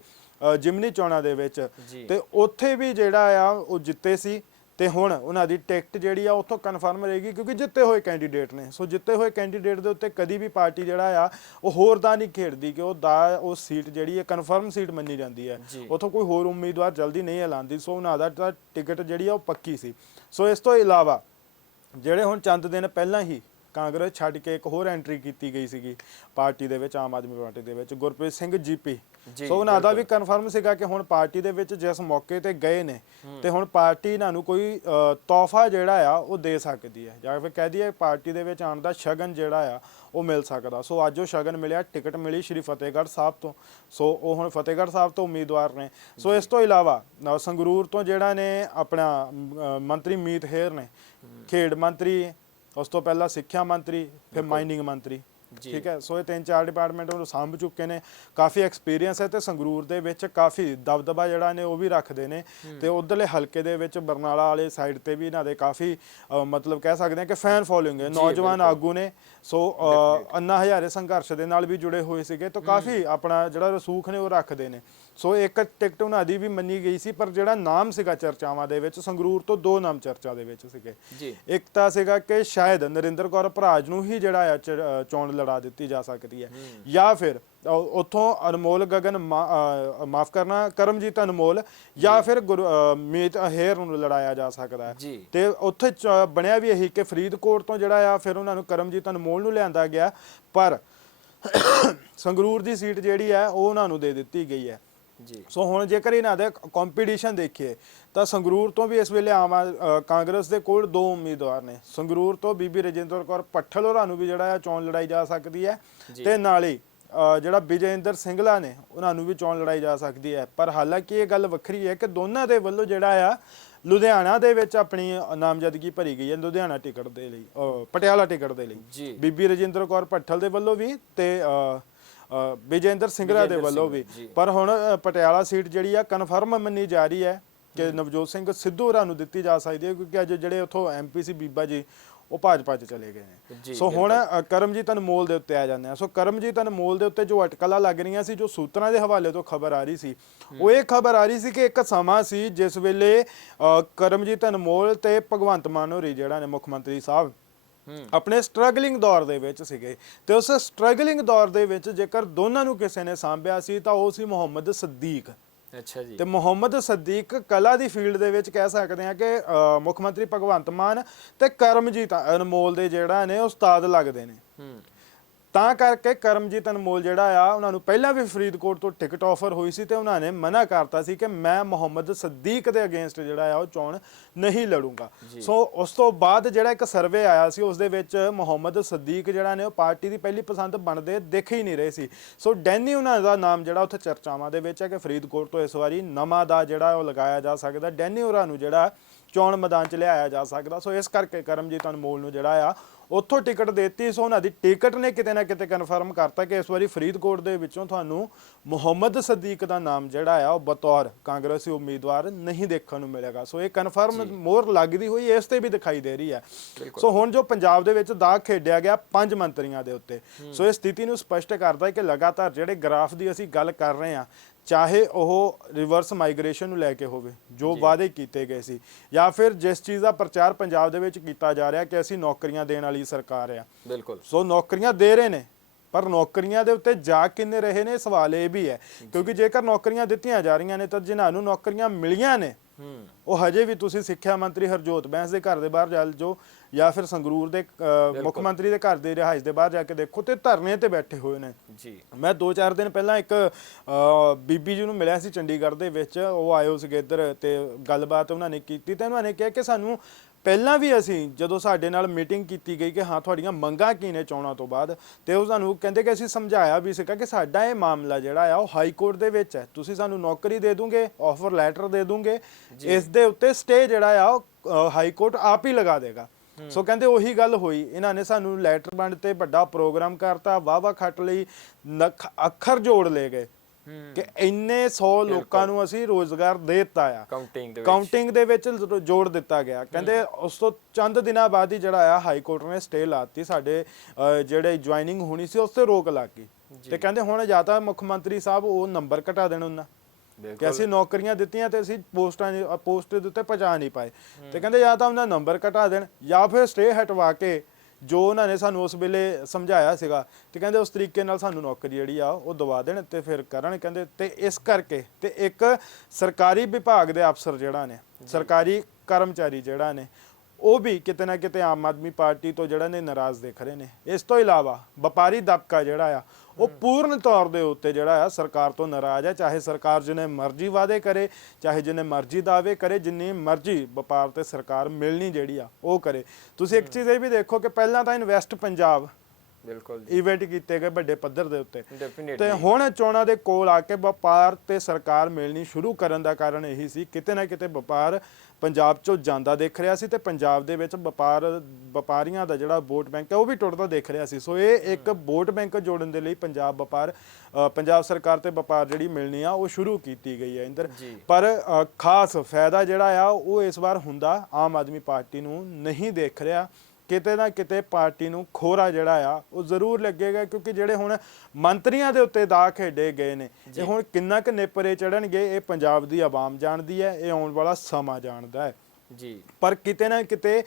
ਜਿਮਨੀ ਚੋਣਾਂ ਦੇ ਵਿੱਚ। ਤੇ ਉੱਥੇ ਵੀ ਜਿਹੜਾ ਆ ਉਹ ਜਿੱਤੇ ਸੀ। ਤੇ ਹੁਣ ਉਹਨਾਂ ਦੀ ਟਿਕਟ ਜਿਹੜੀ ਆ ਉੱਥੋਂ ਕਨਫਰਮ ਰਹੇਗੀ ਕਿਉਂਕਿ ਜਿੱਤੇ ਹੋਏ ਕੈਂਡੀਡੇਟ ਨੇ। ਸੋ ਜਿੱਤੇ ਹੋਏ ਕੈਂਡੀਡੇਟ ਦੇ ਉੱਤੇ ਕਦੀ ਵੀ ਪਾਰਟੀ ਜਿਹੜਾ ਆ ਉਹ ਹੋਰ ਦਾ ਨਹੀਂ ਖੇਡਦੀ ਕਿ ਉਹ ਦਾ ਉਹ ਸੀਟ ਜਿਹੜੀ ਹੈ ਕਨਫਰਮ ਸੀਟ ਮੰਨੀ ਜਾਂਦੀ ਹੈ। ਉੱਥੋਂ ਕੋਈ ਹੋਰ ਉਮੀਦਵਾਰ ਜਲਦੀ ਨਹੀਂ ਐਲਾਨਦੀ ਸੋ ਉਹਨਾਂ ਦਾ ਟਿਕਟ ਜਿਹੜੀ ਆ ਉਹ ਪੱਕੀ ਸੀ। ਸੋ ਇਸ ਤੋਂ ਇਲਾਵਾ ਜਿਹੜੇ ਹੁਣ ਚੰਦ ਦਿਨ ਪਹਿਲਾਂ ਹੀ ਕਾਂਗਰਸ ਛੱਡ ਕੇ ਇੱਕ ਹੋਰ ਐਂਟਰੀ ਕੀਤੀ ਗਈ ਸੀਗੀ ਪਾਰਟੀ ਦੇ ਵਿੱਚ ਆਮ ਆਦਮੀ ਪਾਰਟੀ ਦੇ ਵਿੱਚ ਗੁਰਪ੍ਰੀਤ ਸਿੰਘ ਜੀਪੀ। ਸੋ ਉਹਨਾਂ ਦਾ ਵੀ ਕਨਫਰਮ ਸੀਗਾ ਕਿ ਹੁਣ ਪਾਰਟੀ ਦੇ ਵਿੱਚ ਜਿਸ ਮੌਕੇ ਤੇ ਗਏ ਨੇ ਤੇ ਹੁਣ ਪਾਰਟੀ ਇਹਨਾਂ ਨੂੰ ਕੋਈ ਤੋਹਫਾ ਜਿਹੜਾ ਆ ਉਹ ਦੇ ਸਕਦੀ ਹੈ। ਜਾਂ ਫਿਰ ਕਹਿ ਦਈਏ ਪਾਰਟੀ ਦੇ ਵਿੱਚ ਆਉਣ ਦਾ ਸ਼ਗਨ ਜਿਹੜਾ ਆ ਉਹ ਮਿਲ ਸਕਦਾ। ਸੋ ਅੱਜ ਉਹ ਸ਼ਗਨ ਮਿਲਿਆ ਟਿਕਟ ਮਿਲੀ ਸ਼੍ਰੀ ਫਤਿਹਗੜ੍ਹ ਸਾਹਿਬ ਤੋਂ। ਸੋ ਉਹ ਹੁਣ ਫਤਿਹਗੜ੍ਹ ਸਾਹਿਬ ਤੋਂ ਉਮੀਦਵਾਰ ਨੇ। ਸੋ ਇਸ ਤੋਂ ਇਲਾਵਾ ਸੰਗਰੂਰ ਤੋਂ ਜਿਹੜਾ ਨੇ ਆਪਣਾ ਮੰਤਰੀ ਮੀਤ ਹੇਰ ਨੇ ਖੇਡ ਮੰਤਰੀ ਉਸ ਤੋਂ ਪਹਿਲਾਂ ਸਿੱਖਿਆ ਮੰਤਰੀ ਫਿਰ ਮਾਈਨਿੰਗ ਮੰਤਰੀ। ਠੀਕ ਹੈ ਸੋ ਇਹ ਤਿੰਨ ਚਾਰ ਡਿਪਾਰਟਮੈਂਟ ਨੂੰ ਸਾਂਭ ਚੁੱਕੇ ਨੇ। ਕਾਫੀ ਐਕਸਪੀਰੀਅੰਸ ਹੈ ਤੇ ਸੰਗਰੂਰ ਦੇ ਵਿੱਚ ਕਾਫੀ ਦਬਦਬਾ ਜਿਹੜਾ ਨੇ ਉਹ ਵੀ ਰੱਖਦੇ ਨੇ। ਤੇ ਉਧਰਲੇ ਹਲਕੇ ਦੇ ਵਿੱਚ ਬਰਨਾਲਾ ਵਾਲੇ ਸਾਈਡ ਤੇ ਵੀ ਇਹਨਾਂ ਦੇ ਕਾਫੀ ਮਤਲਬ ਕਹਿ ਸਕਦੇ ਹਾਂ ਕਿ ਫੈਨ ਫੋਲੋਇੰਗ ਹੈ। ਨੌਜਵਾਨ ਆਗੂ ਨੇ। ਸੋ ਅੰਨਾ ਹਜ਼ਾਰੇ ਸੰਘਰਸ਼ ਦੇ ਨਾਲ ਵੀ ਜੁੜੇ ਹੋਏ ਸੀਗੇ। ਤਾਂ ਕਾਫੀ ਆਪਣਾ ਜਿਹੜਾ ਰਸੂਖ ਨੇ ਉਹ ਰੱਖਦੇ ਨੇ। ਸੋ ਇੱਕ ਟਿਕਟ ਉਹਨਾਂ ਦੀ ਵੀ ਮੰਨੀ ਗਈ ਸੀ ਪਰ ਜਿਹੜਾ ਨਾਮ ਸੀਗਾ ਚਰਚਾਵਾਂ ਦੇ ਵਿੱਚ ਸੰਗਰੂਰ ਤੋਂ ਦੋ ਨਾਮ ਚਰਚਾ ਦੇ ਵਿੱਚ ਸੀਗੇ। ਜੀ। ਇੱਕ ਤਾਂ ਸੀਗਾ ਕਿ ਸ਼ਾਇਦ ਨਰਿੰਦਰ ਕੌਰ ਭਰਾਜ ਨੂੰ ਹੀ ਜਿਹੜਾ ਆ ਚੋਣ ਲੜਾ ਦਿੱਤੀ ਜਾ ਸਕਦੀ ਹੈ। ਜਾਂ ਫਿਰ ਉੱਥੋਂ ਅਨਮੋਲ ਗਗਨ ਮਾਫ ਕਰਨਾ ਕਰਮਜੀਤ ਅਨਮੋਲ ਜਾਂ ਫਿਰ ਮੀਤ ਅਹੇਰ ਨੂੰ ਲੜਾਇਆ ਜਾ ਸਕਦਾ ਹੈ। ਤੇ ਉੱਥੇ ਬਣਿਆ ਵੀ ਇਹੀ ਕਿ ਫਰੀਦਕੋਟ ਤੋਂ ਜਿਹੜਾ ਆ ਫਿਰ ਉਹਨਾਂ ਨੂੰ ਕਰਮਜੀਤ ਅਨਮੋਲ ਨੂੰ ਲਿਆਂਦਾ ਗਿਆ ਪਰ ਸੰਗਰੂਰ ਦੀ ਸੀਟ ਜਿਹੜੀ ਹੈ ਉਹ ਉਹਨਾਂ ਨੂੰ ਦੇ ਦਿੱਤੀ ਗਈ ਹੈ। ਜੀ। ਸੋ ਹੁਣ ਜੇਕਰ ਇਹਨਾਂ ਦੇ ਕੰਪੀਟੀਸ਼ਨ ਦੇਖੀਏ ਤਾਂ ਸੰਗਰੂਰ ਤੋਂ ਵੀ ਇਸ ਵੇਲੇ ਆਮ ਕਾਂਗਰਸ ਦੇ ਕੋਲ ਦੋ ਉਮੀਦਵਾਰ ਨੇ। ਸੰਗਰੂਰ ਤੋਂ ਬੀਬੀ ਰਜਿੰਦਰ ਕੌਰ ਪੱਠਲ ਹੋਰਾਂ ਨੂੰ ਵੀ ਜਿਹੜਾ ਆ ਚੋਣ ਲੜਾਈ ਜਾ ਸਕਦੀ ਹੈ। ਤੇ ਨਾਲ ਹੀ ਜਿਹੜਾ ਵਿਜੇਂਦਰ ਸਿੰਗਲਾ ਨੇ ਉਹਨਾਂ ਨੂੰ ਵੀ ਚੋਣ ਲੜਾਈ ਜਾ ਸਕਦੀ ਹੈ। ਪਰ ਹਾਲਾਂਕਿ ਇਹ ਗੱਲ ਵੱਖਰੀ ਹੈ ਕਿ ਦੋਨਾਂ ਦੇ ਵੱਲੋਂ ਜਿਹੜਾ ਆ ਲੁਧਿਆਣਾ ਦੇ ਵਿੱਚ ਆਪਣੀ ਨਾਮਜ਼ਦਗੀ ਭਰੀ ਗਈ ਹੈ ਲੁਧਿਆਣਾ ਟਿਕਟ ਦੇ ਲਈ ਪਟਿਆਲਾ ਟਿਕਟ ਦੇ ਲਈ। ਬੀਬੀ ਰਜਿੰਦਰ ਕੌਰ ਭੱਠਲ ਦੇ ਵੱਲੋਂ ਵੀ ਤੇ ਵਿਜੇਂਦਰ ਸਿੰਗਰਾ ਦੇ ਵੱਲੋਂ ਵੀ। ਪਰ ਹੁਣ ਪਟਿਆਲਾ ਸੀਟ ਜਿਹੜੀ ਆ ਕਨਫਰਮ ਮੰਨੀ ਜਾ ਰਹੀ ਹੈ ਕਿ ਨਵਜੋਤ ਸਿੰਘ ਸਿੱਧੂ ਹੋਰਾਂ ਨੂੰ ਦਿੱਤੀ ਜਾ ਸਕਦੀ ਹੈ ਕਿਉਂਕਿ ਅੱਜ ਜਿਹੜੇ ਉੱਥੋਂ ਐਮਪੀ ਸੀ ਬੀਬਾ ਜੀ ਉਹ ਭਾਜਪਾ 'ਚ ਚਲੇ ਗਏ ਨੇ। ਸੋ ਹੁਣ ਕਰਮਜੀਤ ਅਨਮੋਲ ਦੇ ਉੱਤੇ ਆ ਜਾਂਦੇ ਆ। ਸੋ ਕਰਮਜੀਤ ਅਨਮੋਲ ਦੇ ਉੱਤੇ ਜੋ ਅਟਕਲਾਂ ਲੱਗ ਰਹੀਆਂ ਸੀ ਜੋ ਸੂਤਰਾਂ ਦੇ ਹਵਾਲੇ ਤੋਂ ਖਬਰ ਆ ਰਹੀ ਸੀ ਉਹ ਇਹ ਖਬਰ ਆ ਰਹੀ ਸੀ ਕਿ ਇੱਕ ਸਮਾਂ ਸੀ ਜਿਸ ਵੇਲੇ ਕਰਮਜੀਤ ਅਨਮੋਲ ਤੇ ਭਗਵੰਤ ਮਾਨ ਹੋਰੀ ਜਿਹੜਾ ਨੇ ਮੁੱਖ ਮੰਤਰੀ ਸਾਹਿਬ ਆਪਣੇ ਸਟਰਗਲਿੰਗ ਦੌਰ ਦੇ ਵਿੱਚ ਸੀਗੇ। ਤੇ ਉਸ ਸਟਰਗਲਿੰਗ ਦੌਰ ਦੇ ਵਿੱਚ ਜੇਕਰ ਦੋਨਾਂ ਨੂੰ ਕਿਸੇ ਨੇ ਸਾਂਭਿਆ ਸੀ ਤਾਂ ਉਹ ਸੀ ਮੁਹੰਮਦ ਸਦੀਕ। ਅੱਛਾ ਜੀ। ਤੇ ਮੁਹੰਮਦ ਸਦੀਕ ਕਲਾ ਦੀ ਫੀਲਡ ਦੇ ਵਿੱਚ ਕਹਿ ਸਕਦੇ ਆ ਕਿ ਮੁੱਖ ਮੰਤਰੀ ਭਗਵੰਤ ਮਾਨ ਤੇ ਕਰਮਜੀਤ ਅਨਮੋਲ ਦੇ ਜਿਹੜਾ ਨੇ ਉਸਤਾਦ ਲੱਗਦੇ ਨੇ। ਹੂੰ। ਤਾਂ ਕਰਕੇ ਕਰਮਜੀਤ ਅਨਮੋਲ ਜਿਹੜਾ ਆ ਉਹਨਾਂ ਨੂੰ ਪਹਿਲਾਂ ਵੀ ਫਰੀਦਕੋਟ ਤੋਂ ਟਿਕਟ ਆਫਰ ਹੋਈ ਸੀ ਤੇ ਉਹਨਾਂ ਨੇ ਮਨਾ ਕਰਤਾ ਸੀ ਕਿ ਮੈਂ ਮੁਹੰਮਦ ਸਦੀਕ ਦੇ ਅਗੇਂਸਟ ਜਿਹੜਾ ਆ ਉਹ ਚੋਣ ਨਹੀਂ ਲੜੂੰਗਾ। ਸੋ ਉਸ ਤੋਂ ਬਾਅਦ ਜਿਹੜਾ ਇੱਕ ਸਰਵੇ ਆਇਆ ਸੀ ਉਸ ਦੇ ਵਿੱਚ ਮੁਹੰਮਦ ਸਦੀਕ ਜਿਹੜਾ ਨੇ ਉਹ ਪਾਰਟੀ ਦੀ ਪਹਿਲੀ ਪਸੰਦ ਬਣਦੇ ਦਿਖ ਹੀ ਨਹੀਂ ਰਹੇ ਸੀ। ਸੋ ਡੈਨੀ ਉਹਨਾਂ ਦਾ ਨਾਮ ਜਿਹੜਾ ਉੱਥੇ ਚਰਚਾਵਾਂ ਦੇ ਵਿੱਚ ਹੈ ਕਿ ਫਰੀਦਕੋਟ ਤੋਂ ਇਸ ਵਾਰੀ ਨਵਾਂ ਦਾ ਜਿਹੜਾ ਉਹ ਲਗਾਇਆ ਜਾ ਸਕਦਾ ਡੈਨੀ ਹੋਰਾਂ ਨੂੰ ਜਿਹੜਾ ਚੋਣ ਮੈਦਾਨ 'ਚ ਲਿਆਇਆ ਜਾ ਸਕਦਾ। ਸੋ ਇਸ ਕਰਕੇ ਕਰਮਜੀਤ ਅਨਮੋਲ ਨੂੰ ਜਿਹੜਾ ਆ ਉੱਥੋਂ ਟਿਕਟ ਦਿੱਤੀ ਸੋ ਉਹਨਾਂ ਦੀ ਟਿਕਟ ਨੇ ਕਿਤੇ ਨਾ ਕਿਤੇ ਕਨਫਰਮ ਕਰਤਾ ਕਿ ਇਸ ਵਾਰੀ ਫਰੀਦਕੋਟ ਦੇ ਵਿੱਚੋਂ ਤੁਹਾਨੂੰ ਮੁਹੰਮਦ ਸਦੀਕ ਦਾ ਨਾਮ ਜਿਹੜਾ ਆ ਉਹ ਬਤੌਰ ਕਾਂਗਰਸੀ ਉਮੀਦਵਾਰ ਨਹੀਂ ਦੇਖਣ ਨੂੰ ਮਿਲੇਗਾ। ਸੋ ਇਹ ਕਨਫਰਮ ਮੋਰ ਲੱਗਦੀ ਹੋਈ ਇਸ ਤੇ ਵੀ ਦਿਖਾਈ ਦੇ ਰਹੀ ਹੈ। ਸੋ ਹੁਣ ਜੋ ਪੰਜਾਬ ਦੇ ਵਿੱਚ ਦਾਗ ਖੇਡਿਆ ਗਿਆ ਪੰਜ ਮੰਤਰੀਆਂ ਦੇ ਉੱਤੇ। ਸੋ ਇਹ ਸਥਿਤੀ ਨੂੰ ਸਪਸ਼ਟ ਕਰਦਾ ਹੈ ਕਿ ਲਗਾਤਾਰ ਜਿਹੜੇ ਗ੍ਰਾਫ ਦੀ ਅਸੀਂ ਗੱਲ ਕਰ ਰਹੇ ਹਾਂ ਚਾਹੇ ਉਹ ਰਿਵਰਸ ਮਾਈਗ੍ਰੇਸ਼ਨ ਨੂੰ ਲੈ ਕੇ ਹੋਵੇ ਜੋ ਵਾਅਦੇ ਕੀਤੇ ਗਏ ਸੀ ਜਾਂ ਫਿਰ ਜਿਸ ਚੀਜ਼ ਦਾ ਪ੍ਰਚਾਰ ਪੰਜਾਬ ਦੇ ਵਿੱਚ ਕੀਤਾ ਜਾ ਰਿਹਾ ਕਿ ਅਸੀਂ ਨੌਕਰੀਆਂ ਦੇਣ ਵਾਲੀ ਸਰਕਾਰ ਆ। ਬਿਲਕੁਲ। ਸੋ ਨੌਕਰੀਆਂ ਦੇ ਰਹੇ ਨੇ ਪਰ ਨੌਕਰੀਆਂ ਦੇ ਉੱਤੇ ਜਾ ਕਿੰਨੇ ਰਹੇ ਨੇ ਸਵਾਲ ਇਹ ਵੀ ਹੈ। ਕਿਉਂਕਿ ਜੇਕਰ ਨੌਕਰੀਆਂ ਦਿੱਤੀਆਂ ਜਾ ਰਹੀਆਂ ਨੇ ਤਾਂ ਜਿਨ੍ਹਾਂ ਨੂੰ ਨੌਕਰੀਆਂ ਮਿਲੀਆਂ ਨੇ ਉਹ ਹਜੇ ਵੀ ਤੁਸੀਂ ਸਿੱਖਿਆ ਮੰਤਰੀ ਹਰਜੋਤ ਬੈਂਸ ਦੇ ਘਰ ਦੇ ਬਾਹਰ ਚੱਲ ਜੋ ਜਾਂ ਫਿਰ ਸੰਗਰੂਰ ਦੇ ਮੁੱਖ ਮੰਤਰੀ ਦੇ ਘਰ ਦੇ ਰਿਹਾਇਸ਼ ਦੇ ਬਾਹਰ ਜਾ ਕੇ ਦੇਖੋ ਤੇ ਧਰਨੇ ਤੇ ਬੈਠੇ ਹੋਏ ਨੇ। ਜੀ। ਮੈਂ 2-4 ਦਿਨ ਪਹਿਲਾਂ ਇੱਕ ਬੀਬੀ ਜੀ ਨੂੰ ਮਿਲਿਆ ਸੀ ਚੰਡੀਗੜ੍ਹ ਦੇ ਵਿੱਚ ਉਹ ਆਏ ਸੀਗੇ ਇੱਧਰ ਤੇ ਗੱਲਬਾਤ ਉਹਨਾਂ ਨੇ ਕੀਤੀ ਤੇ ਉਹਨਾਂ ਨੇ ਕਿਹਾ ਕਿ ਸਾਨੂੰ ਪਹਿਲਾਂ ਵੀ ਅਸੀਂ ਜਦੋਂ ਸਾਡੇ ਨਾਲ ਮੀਟਿੰਗ ਕੀਤੀ ਗਈ ਕਿ ਹਾਂ ਤੁਹਾਡੀਆਂ ਮੰਗਾਂ ਕੀ ਨੇ ਚੋਣਾਂ ਤੋਂ ਬਾਅਦ ਤੇ ਉਹ ਸਾਨੂੰ ਕਹਿੰਦੇ ਕਿ ਅਸੀਂ ਸਮਝਾਇਆ ਵੀ ਸੀਗਾ ਕਿ ਸਾਡਾ ਇਹ ਮਾਮਲਾ ਜਿਹੜਾ ਆ ਉਹ ਹਾਈ ਕੋਰਟ ਦੇ ਵਿੱਚ ਹੈ। ਤੁਸੀਂ ਸਾਨੂੰ ਨੌਕਰੀ ਦੇ ਦੋਗੇ ਆਫਰ ਲੈਟਰ ਦੇ ਦੋਗੇ ਇਸ ਦੇ ਉੱਤੇ ਸਟੇ ਜਿਹੜਾ ਆ ਉਹ ਹਾਈ ਕੋਰਟ ਆਪ ਹੀ ਲਗਾ ਦੇਗਾ। ਸੋ ਕਹਿੰਦੇ ਉਹੀ ਗੱਲ ਹੋਈ। ਇਹਨਾਂ ਨੇ ਸਾਨੂੰ ਲੈਟਰ ਬੰਡ ਤੇ ਵੱਡਾ ਪ੍ਰੋਗਰਾਮ ਕਰਤਾ ਵਾਵਾ ਖੱਟ ਲਈ ਅੱਖਰ ਜੋੜ ਲਏ ਗਏ ਕਿ ਇੰਨੇ 100 ਲੋਕਾਂ ਨੂੰ ਅਸੀਂ ਰੋਜ਼ਗਾਰ ਦੇ ਦਿੱਤਾ ਆ। ਕਾਊਂਟਿੰਗ ਦੇ ਵਿੱਚ। ਕਾਊਂਟਿੰਗ ਦੇ ਵਿੱਚ ਜੋੜ ਦਿੱਤਾ ਗਿਆ। ਕਹਿੰਦੇ ਉਸ ਤੋਂ ਚੰਦ ਦਿਨਾਂ ਬਾਅਦ ਹੀ ਜਿਹੜਾ ਆ ਹਾਈ ਕੋਰਟ ਨੇ ਸਟੇ ਲਾਤੀ ਸਾਡੇ ਜਿਹੜੇ ਜੁਆਇਨਿੰਗ ਹੋਣੀ ਸੀ ਉਸ ਤੇ ਰੋਕ ਲੱਗ ਗਈ। ਤੇ ਕਹਿੰਦੇ ਹੁਣ ਜਾਂ ਤਾਂ ਮੁੱਖ ਮੰਤਰੀ ਸਾਹਿਬ ਉਹ ਨੰਬਰ ਘਟਾ ਦੇਣ ਉਹਨਾਂ। ਕਿ ਅਸੀਂ ਨੌਕਰੀਆਂ ਦਿੱਤੀਆਂ ਤੇ ਅਸੀਂ ਪੋਸਟਾਂ ਦੇ- ਪੋਸਟ ਦੇ ਉੱਤੇ ਪਹੁੰਚਾ ਨਹੀਂ ਪਾਏ। ਤੇ ਕਹਿੰਦੇ ਜਾਂ ਤਾਂ ਉਹਨਾਂ ਨੰਬਰ ਘਟਾ ਦੇਣ ਜਾਂ ਫਿਰ ਸਟੇ ਹਟਵਾ ਕੇ ਜੋ ਉਹਨਾਂ ਨੇ ਸਾਨੂੰ ਉਸ ਵੇਲੇ ਸਮਝਾਇਆ ਸੀਗਾ ਤੇ ਕਹਿੰਦੇ ਉਸ ਤਰੀਕੇ ਨਾਲ ਸਾਨੂੰ ਨੌਕਰੀ ਜਿਹੜੀ ਆ ਉਹ ਦਵਾ ਦੇਣ ਤੇ ਫਿਰ ਕਰਨ ਕਹਿੰਦੇ ਤੇ ਇਸ ਕਰਕੇ ਤੇ ਇੱਕ ਸਰਕਾਰੀ ਵਿਭਾਗ ਦੇ ਅਫਸਰ ਜਿਹੜਾ ਨੇ ਸਰਕਾਰੀ ਕਰਮਚਾਰੀ ਜਿਹੜਾ ਨੇ ਉਹ ਵੀ ਕਿਤੇ ਨਾ ਕਿਤੇ ਆਮ ਆਦਮੀ ਪਾਰਟੀ ਤੋਂ ਜਿਹੜਾ ਨੇ ਨਾਰਾਜ਼ ਦਿਖ ਰਹੇ ਨੇ। ਇਸ ਤੋਂ ਇਲਾਵਾ ਵਪਾਰੀ ਦਬਕਾ ਜਿਹੜਾ ਆ ਉਹ ਪੂਰਨ ਤੌਰ ਦੇ ਉੱਤੇ ਜਿਹੜਾ ਆ ਸਰਕਾਰ ਤੋਂ ਨਾਰਾਜ਼ ਹੈ ਚਾਹੇ ਸਰਕਾਰ ਜਿੰਨੇ ਮਰਜ਼ੀ ਵਾਅਦੇ ਕਰੇ ਚਾਹੇ ਜਿੰਨੇ ਮਰਜ਼ੀ ਦਾਅਵੇ ਕਰੇ ਜਿੰਨੀ ਮਰਜ਼ੀ ਵਪਾਰ ਤੇ ਸਰਕਾਰ ਮਿਲਣੀ ਜਿਹੜੀ ਆ ਉਹ ਕਰੇ। ਤੁਸੀਂ ਇੱਕ ਚੀਜ਼ ਇਹ ਵੀ ਦੇਖੋ ਕਿ ਪਹਿਲਾਂ ਤਾਂ ਇਨਵੈਸਟ ਪੰਜਾਬ ਬਿਲਕੁਲ ਜੀ। ਇਵੈਂਟ ਕੀਤੇ ਗਏ ਵੱਡੇ ਪੱਧਰ ਦੇ ਉੱਤੇ। ਤੇ ਹੁਣ ਚੋਣਾਂ ਦੇ ਕੋਲ ਆ ਕੇ ਵਪਾਰ ਤੇ ਸਰਕਾਰ ਮਿਲਣੀ ਸ਼ੁਰੂ ਕਰਨ ਦਾ ਕਾਰਨ ਇਹੀ ਸੀ ਕਿਤੇ ਨਾ ਕਿਤੇ ਵਪਾਰ ਪੰਜਾਬ ਚੋਂ ਜਾਂਦਾ ਦੇਖ ਰਿਹਾ ਸੀ ਤੇ ਪੰਜਾਬ ਦੇ ਵਿੱਚ ਵਪਾਰ ਵਪਾਰੀਆਂ ਦਾ ਜਿਹੜਾ ਵੋਟ ਬੈਂਕ ਹੈ ਉਹ ਵੀ ਟੁੱਟਦਾ ਦੇਖ ਰਿਹਾ ਸੀ। ਸੋ ਇਹ ਇੱਕ ਵੋਟ ਬੈਂਕ ਜੋੜਨ ਦੇ ਲਈ ਪੰਜਾਬ ਵਪਾਰ ਪੰਜਾਬ ਸਰਕਾਰ ਤੇ ਵਪਾਰ ਜਿਹੜੀ ਮਿਲਣੀ ਆ ਉਹ ਸ਼ੁਰੂ ਕੀਤੀ ਗਈ ਹੈ ਇੰਦਰ। ਪਰ ਖਾਸ ਫਾਇਦਾ ਜਿਹੜਾ ਆ ਉਹ ਇਸ ਵਾਰ ਹੁੰਦਾ ਆਮ ਆਦਮੀ ਪਾਰਟੀ ਨੂੰ ਨਹੀਂ ਦੇਖ ਰਿਹਾ। ਕਿਤੇ ਨਾ ਕਿਤੇ ਪਾਰਟੀ ਨੂੰ ਖੋਰਾ ਜਿਹੜਾ ਆ ਉਹ ਜ਼ਰੂਰ ਲੱਗੇਗਾ ਕਿਉਂਕਿ ਜਿਹੜੇ ਹੁਣ ਮੰਤਰੀਆਂ ਦੇ ਉੱਤੇ ਦਾ ਖੇਡੇ ਗਏ ਨੇ ਇਹ ਹੁਣ ਕਿੰਨਾ ਕੁ ਨੇਪਰੇ ਚੜਨਗੇ ਇਹ ਪੰਜਾਬ ਦੀ ਆਵਾਮ ਜਾਣਦੀ ਹੈ ਇਹ ਆਉਣ ਵਾਲਾ ਸਮਾਂ ਜਾਣਦਾ ਹੈ। ਜੀ। ਪਰ ਕਿਤੇ ਨਾ ਕਿਤੇ